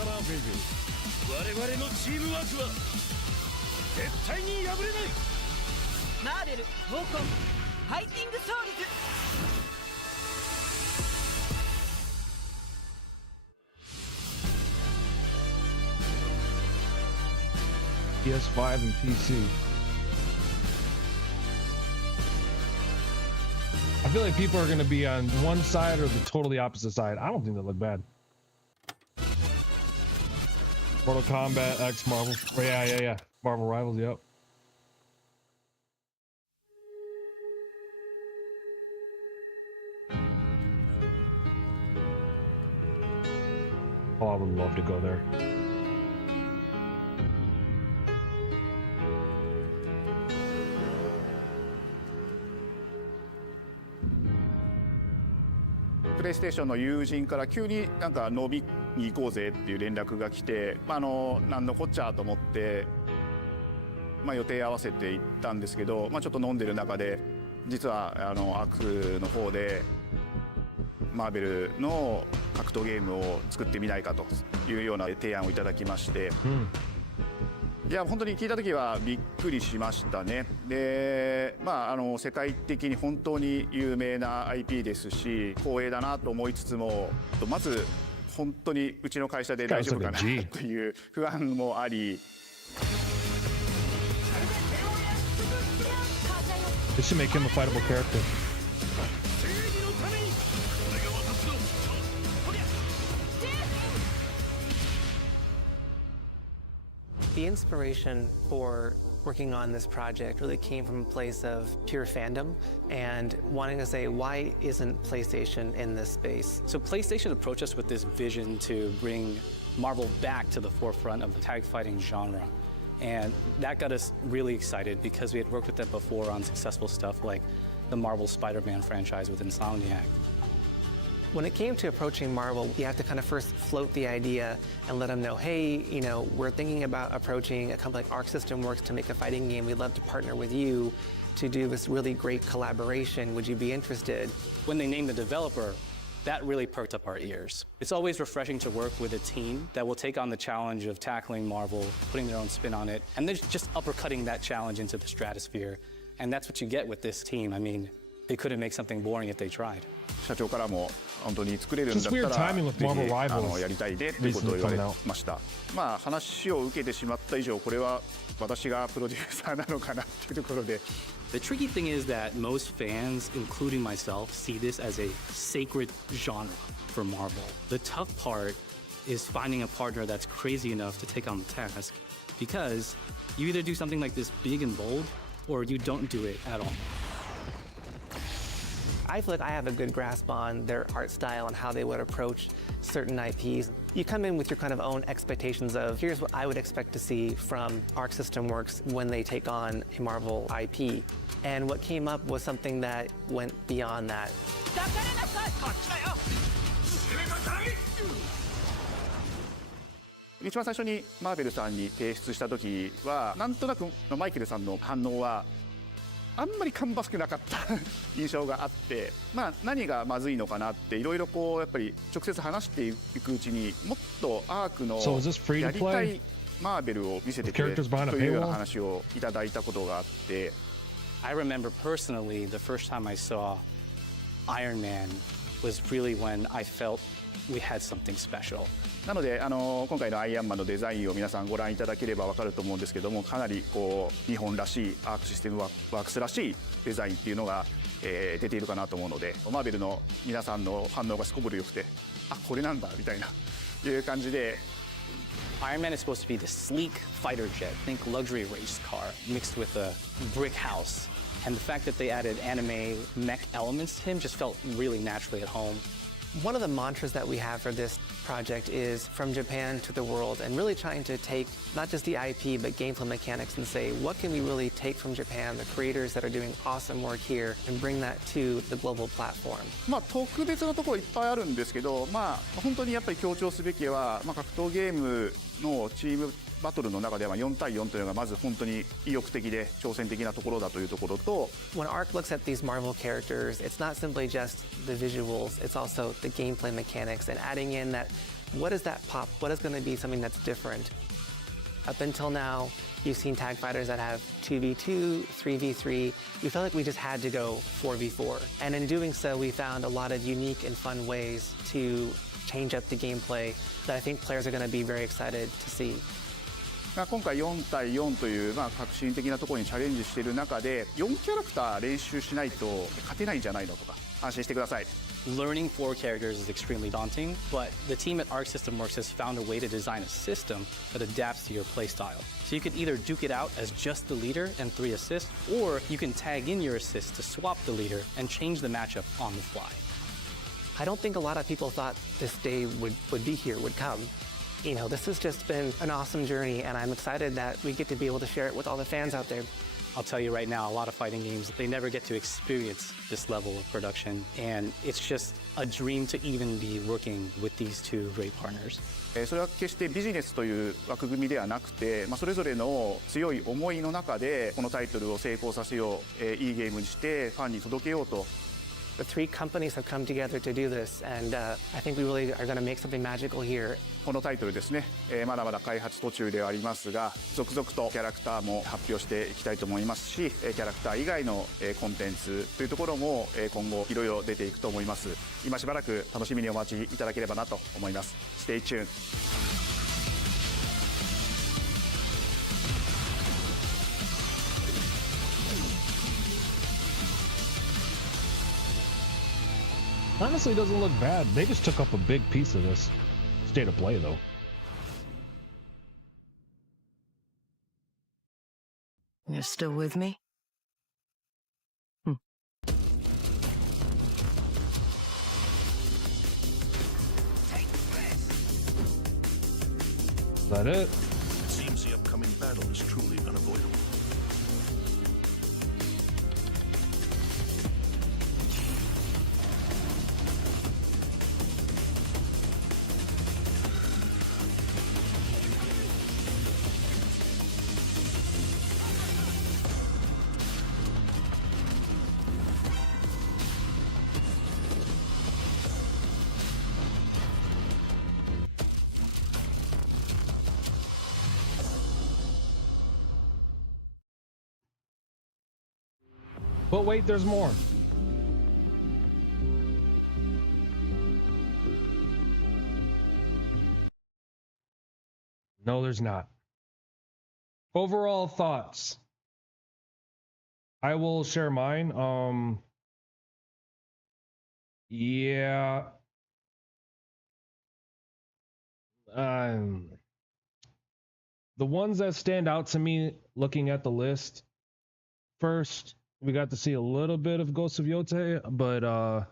PS5 and PC. I feel like people are going to be on one side or the totally opposite side. I don't think they look bad. Mortal Kombat X Marvel. Oh, yeah. Marvel Rivals, yep. Oh, I would love to go there. プレイステーションの友人から急になんか飲みに行こうぜっていう連絡が来て、なんのこっちゃと思って、予定合わせて行ったんですけど、ちょっと飲んでる中で実はアークの方でマーベルの格闘ゲームを作ってみないかというような提案をいただきまして、いや本当に聞いた時はびっくりしましたね。で、世界的に本当に有名な IP ですし光栄だなと思いつつも、まず本当にうちの会社で大丈夫かなという不安もあり。They should make him a fightable character. The inspiration for working on this project really came from a place of pure fandom and wanting to say, why isn't PlayStation in this space? So PlayStation approached us with this vision to bring Marvel back to the forefront of the tag fighting genre. And that got us really excited because we had worked with them before on successful stuff like the Marvel Spider-Man franchise with Insomniac. When it came to approaching Marvel, you have to kind of first float the idea and let them know, hey, we're thinking about approaching a company like Arc System Works to make a fighting game. We'd love to partner with you to do this really great collaboration. Would you be interested? When they named the developer, that really perked up our ears. It's always refreshing to work with a team that will take on the challenge of tackling Marvel, putting their own spin on it, and they're just uppercutting that challenge into the stratosphere. And that's what you get with this team. I mean, they couldn't make something boring if they tried. 社長からも本当に作れるんだったらぜひやりたいねということを言われました。話を受けてしまった以上、これは私がプロデューサーなのかなというところで。The tricky thing is that most fans, including myself, see this as a sacred genre for Marvel. The tough part is finding a partner that's crazy enough to take on the task, because you either do something like this big and bold, or you don't do it at all. I feel like I have a good grasp on their art style and how they would approach certain IPs. You come in with your kind of own expectations of, here's what I would expect to see from Arc System Works when they take on a Marvel IP. And what came up was something that went beyond that. 一番最初にマーベルさんに提出した時は、なんとなくマイケルさんの反応はあんまり芳しくなかった印象があって、何がまずいのかなっていろいろやっぱり直接話していくうちに、もっとアークのやりたいマーベルを見せてくれというような話をいただいたことがあって。I remember personally the first time I saw Iron Man was really when I felt we had something special. なので今回のアイアンマンのデザインを皆さんご覧いただければ分かると思うんですけども、かなり日本らしいアークシステムワークスらしいデザインっていうのが、出ているかなと思うので、マーベルの皆さんの反応がすこぶる良くて、これなんだみたいないう感じで。Iron Man is supposed to be the sleek fighter jet, think luxury race car, mixed with a brick house. And the fact that they added anime mech elements to him just felt really naturally at home. One of the mantras that we have for this project is from Japan to the world, and really trying to take not just the IP but gameplay mechanics and say, what can we really take from Japan, the creators that are doing awesome work here, and bring that to the global platform. 特別なところいっぱいあるんですけど、本当にやっぱり強調すべきは、格闘ゲームのチームバトルの中では4対4というのがまず本当に意欲的で挑戦的なところだというところと、 When Arc looks at these Marvel characters, it's not simply just the visuals, it's also the gameplay mechanics and adding in that, what is that pop? What is going to be something that's different? Up until now, you've seen tag fighters that have 2v2, 3v3. We felt like we just had to go 4v4. And in doing so, we found a lot of unique and fun ways to change up the gameplay that I think players are going to be very excited to see. 今回4対4という革新的なところにチャレンジしている中で、4キャラクター練習しないと勝てないんじゃないのとか、安心してください。Learning 4 characters is extremely daunting, but the team at Arc System Works has found a way to design a system that adapts to your playstyle. So you can either duke it out as just the leader and 3 assists, or you can tag in your assists to swap the leader and change the matchup on the fly. I don't think a lot of people thought this day would be here, would come. This has just been an awesome journey, and I'm excited that we get to be able to share it with all the fans out there. I'll tell you right now, a lot of fighting games, they never get to experience this level of production, and it's just a dream to even be working with these two great partners. それは決してビジネスという枠組みではなくて、それぞれの強い思いの中でこのタイトルを成功させよう、いいゲームにしてファンに届けようと。The three companies have come together to do this, and I think we really are going to make something magical here. このタイトルですね、まだまだ開発途中ではありますが、続々とキャラクターも発表していきたいと思いますし、キャラクター以外のコンテンツというところも今後いろいろ出ていくと思います。今しばらく楽しみにお待ちいただければなと思います。Stay tuned. Honestly, it doesn't look bad. They just took up a big piece of this state of play, though. You're still with me? Is that it? It seems the upcoming battle is truly unavoidable. But wait, there's more. No, there's not. Overall thoughts. I will share mine. Yeah. The ones that stand out to me looking at the list. First, we got to see a little bit of Ghosts of Yote, but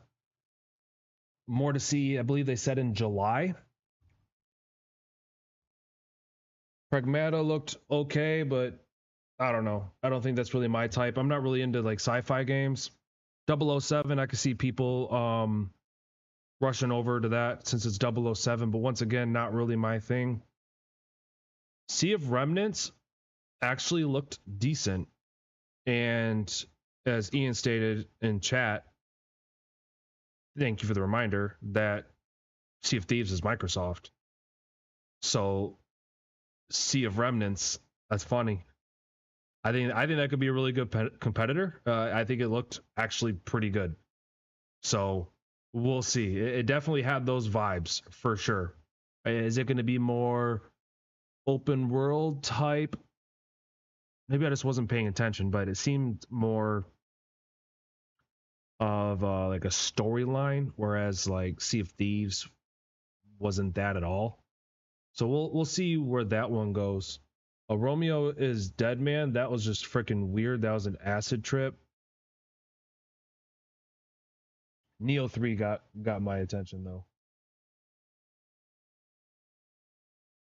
more to see, I believe they said in July. Pragmata looked okay, but I don't know. I don't think that's really my type. I'm not really into like sci-fi games. 007, I could see people rushing over to that since it's 007, but once again, not really my thing. Sea of Remnants actually looked decent. And as Ian stated in chat, thank you for the reminder that Sea of Thieves is Microsoft. So Sea of Remnants, that's funny. I think that could be a really good competitor. I think it looked actually pretty good. So we'll see. It definitely had those vibes for sure. Is it going to be more open world type? Maybe I just wasn't paying attention, but it seemed more of like a storyline, whereas like Sea of Thieves wasn't that at all. So we'll see where that one goes. Romeo is Dead Man. That was just freaking weird. That was an acid trip. Neo 3 got my attention though.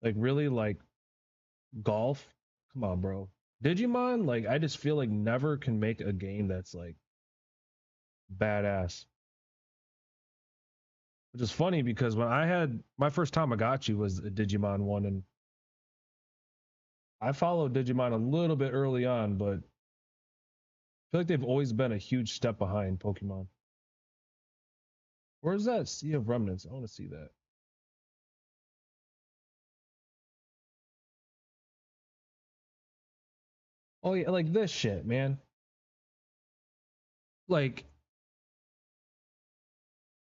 Like really, like golf? Come on, bro. Digimon, like I just feel like never can make a game that's like badass. Which is funny because when I had my first Tamagotchi was a Digimon one, and I followed Digimon a little bit early on, but I feel like they've always been a huge step behind Pokemon. Where's that Sea of Remnants? I want to see that. Oh yeah, like this shit, man. Like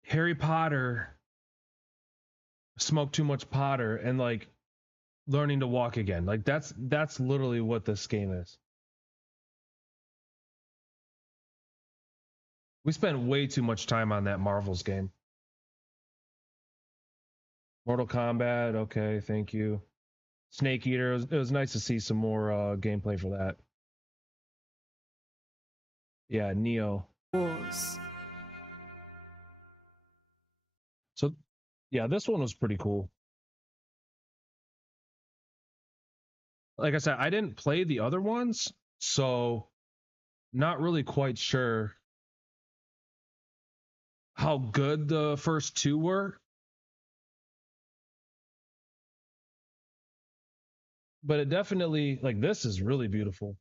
Harry Potter smoked too much Potter and like learning to walk again. Like that's literally what this game is. We spent way too much time on that Marvel's game. Mortal Kombat, okay, thank you. Snake Eater, it was nice to see some more gameplay for that. Yeah, Neo. Wars. So, yeah, this one was pretty cool. Like I said, I didn't play the other ones, so not really quite sure how good the first two were. But it definitely, like, this is really beautiful.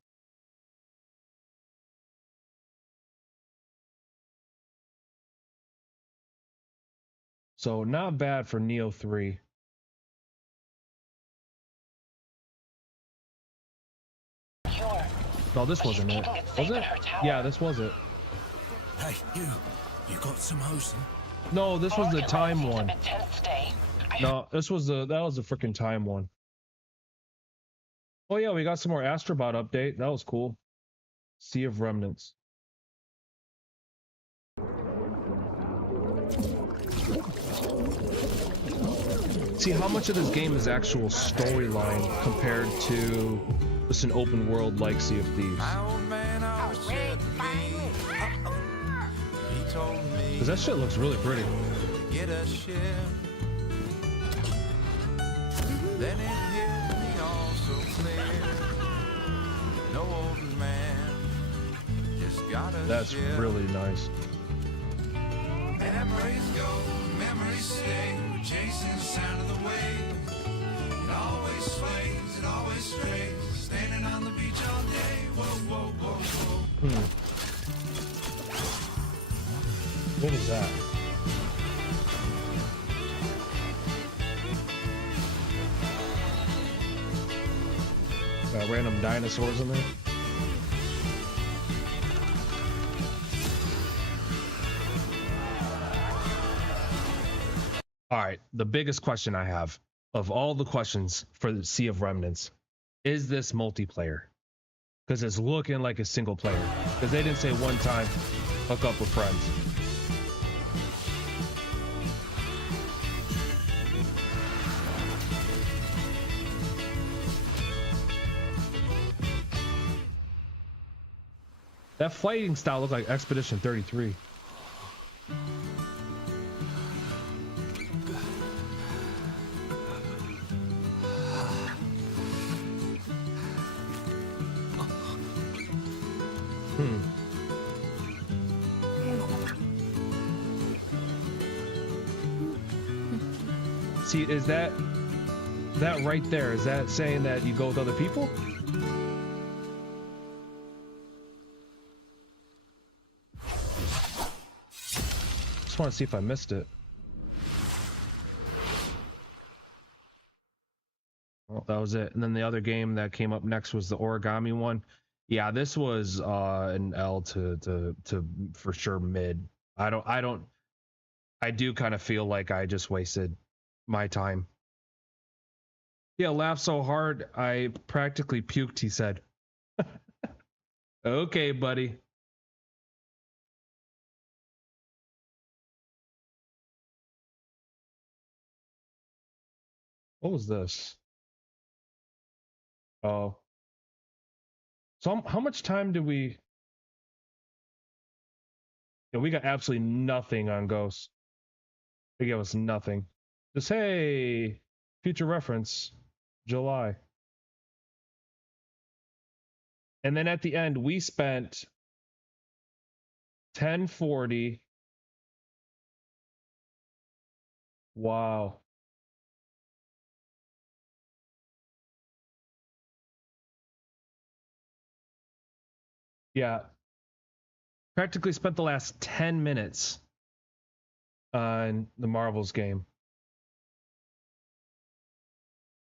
So not bad for Neo 3. No, this wasn't it. Was it? Yeah, this was it. Hey, you got some hosing? No, this was the time one. No, this was that was the freaking time one. Oh yeah, we got some more Astrobot update. That was cool. Sea of Remnants. See how much of this game is actual storyline compared to just an open world like Sea of Thieves. Because that shit looks really pretty. Get a ship. Then it hit me all so clear. No old man just got a That's ship. really nice. Memories go, memories stay. We're chasing the sound of the wave. It always sways, it always strays. Standing on the beach all day. Whoa, whoa, whoa, whoa. What is that? Got random dinosaurs in there. All right, the biggest question I have of all the questions for the Sea of Remnants, is this multiplayer? Because it's looking like a single player. Because they didn't say one time, hook up with friends. That fighting style looked like Expedition 33. See, is that right there? Is that saying that you go with other people? Just want to see if I missed it. Well, that was it. And then the other game that came up next was the origami one. Yeah, this was an L to for sure mid. I do kind of feel like I just wasted my time. Yeah, laughed so hard I practically puked, he said. Okay, buddy. What was this? Oh. So how much time did we... Yeah, we got absolutely nothing on Ghost. They gave us nothing. Just, hey, future reference, July. And then at the end, we spent 1040. Wow. Yeah. Practically spent the last 10 minutes on the Marvels game.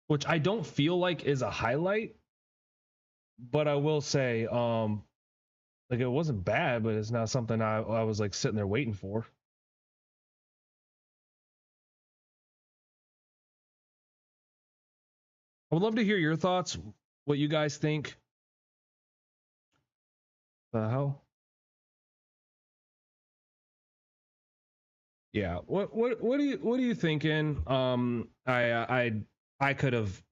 Which I don't feel like is a highlight. But I will say, like, it wasn't bad, but it's not something I was like sitting there waiting for. I would love to hear your thoughts, what you guys think. The hell? Yeah. What are you thinking? I could have.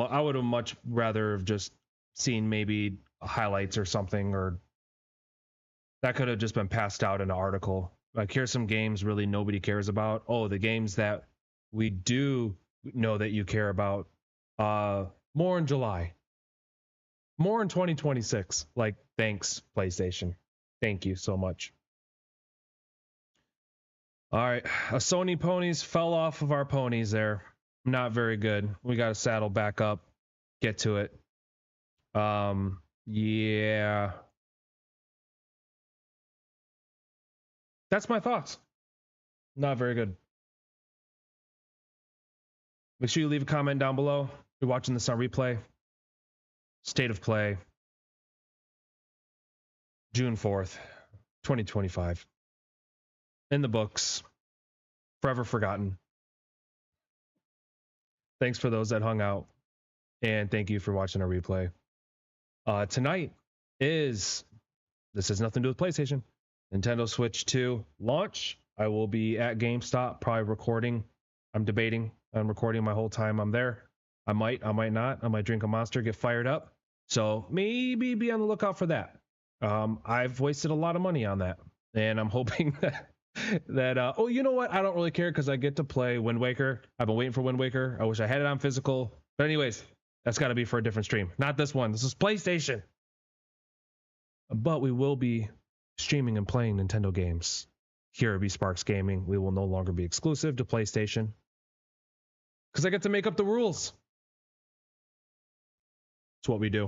I would have much rather have just seen maybe highlights or something, or that could have just been passed out in an article. Like, here's some games really nobody cares about. Oh, the games that we do know that you care about. More in July. More in 2026. Like, thanks, PlayStation. Thank you so much. All right, a Sony ponies fell off of our ponies there. Not very good. We got to saddle back up, get to it. Yeah. That's my thoughts. Not very good. Make sure you leave a comment down below. If you're watching this on replay. State of play. June 4th, 2025. In the books. Forever forgotten. Thanks for those that hung out. And thank you for watching our replay. Tonight is, this has nothing to do with PlayStation, Nintendo Switch 2 launch. I will be at GameStop, probably recording. I'm debating. I'm recording my whole time I'm there. I might not. I might drink a Monster, get fired up. So maybe be on the lookout for that. I've wasted a lot of money on that. And I'm hoping that oh, you know what? I don't really care because I get to play Wind Waker. I've been waiting for Wind Waker. I wish I had it on physical. But anyways, that's got to be for a different stream. Not this one. This is PlayStation. But we will be streaming and playing Nintendo games here at BSparks Gaming. We will no longer be exclusive to PlayStation because I get to make up the rules. It's what we do.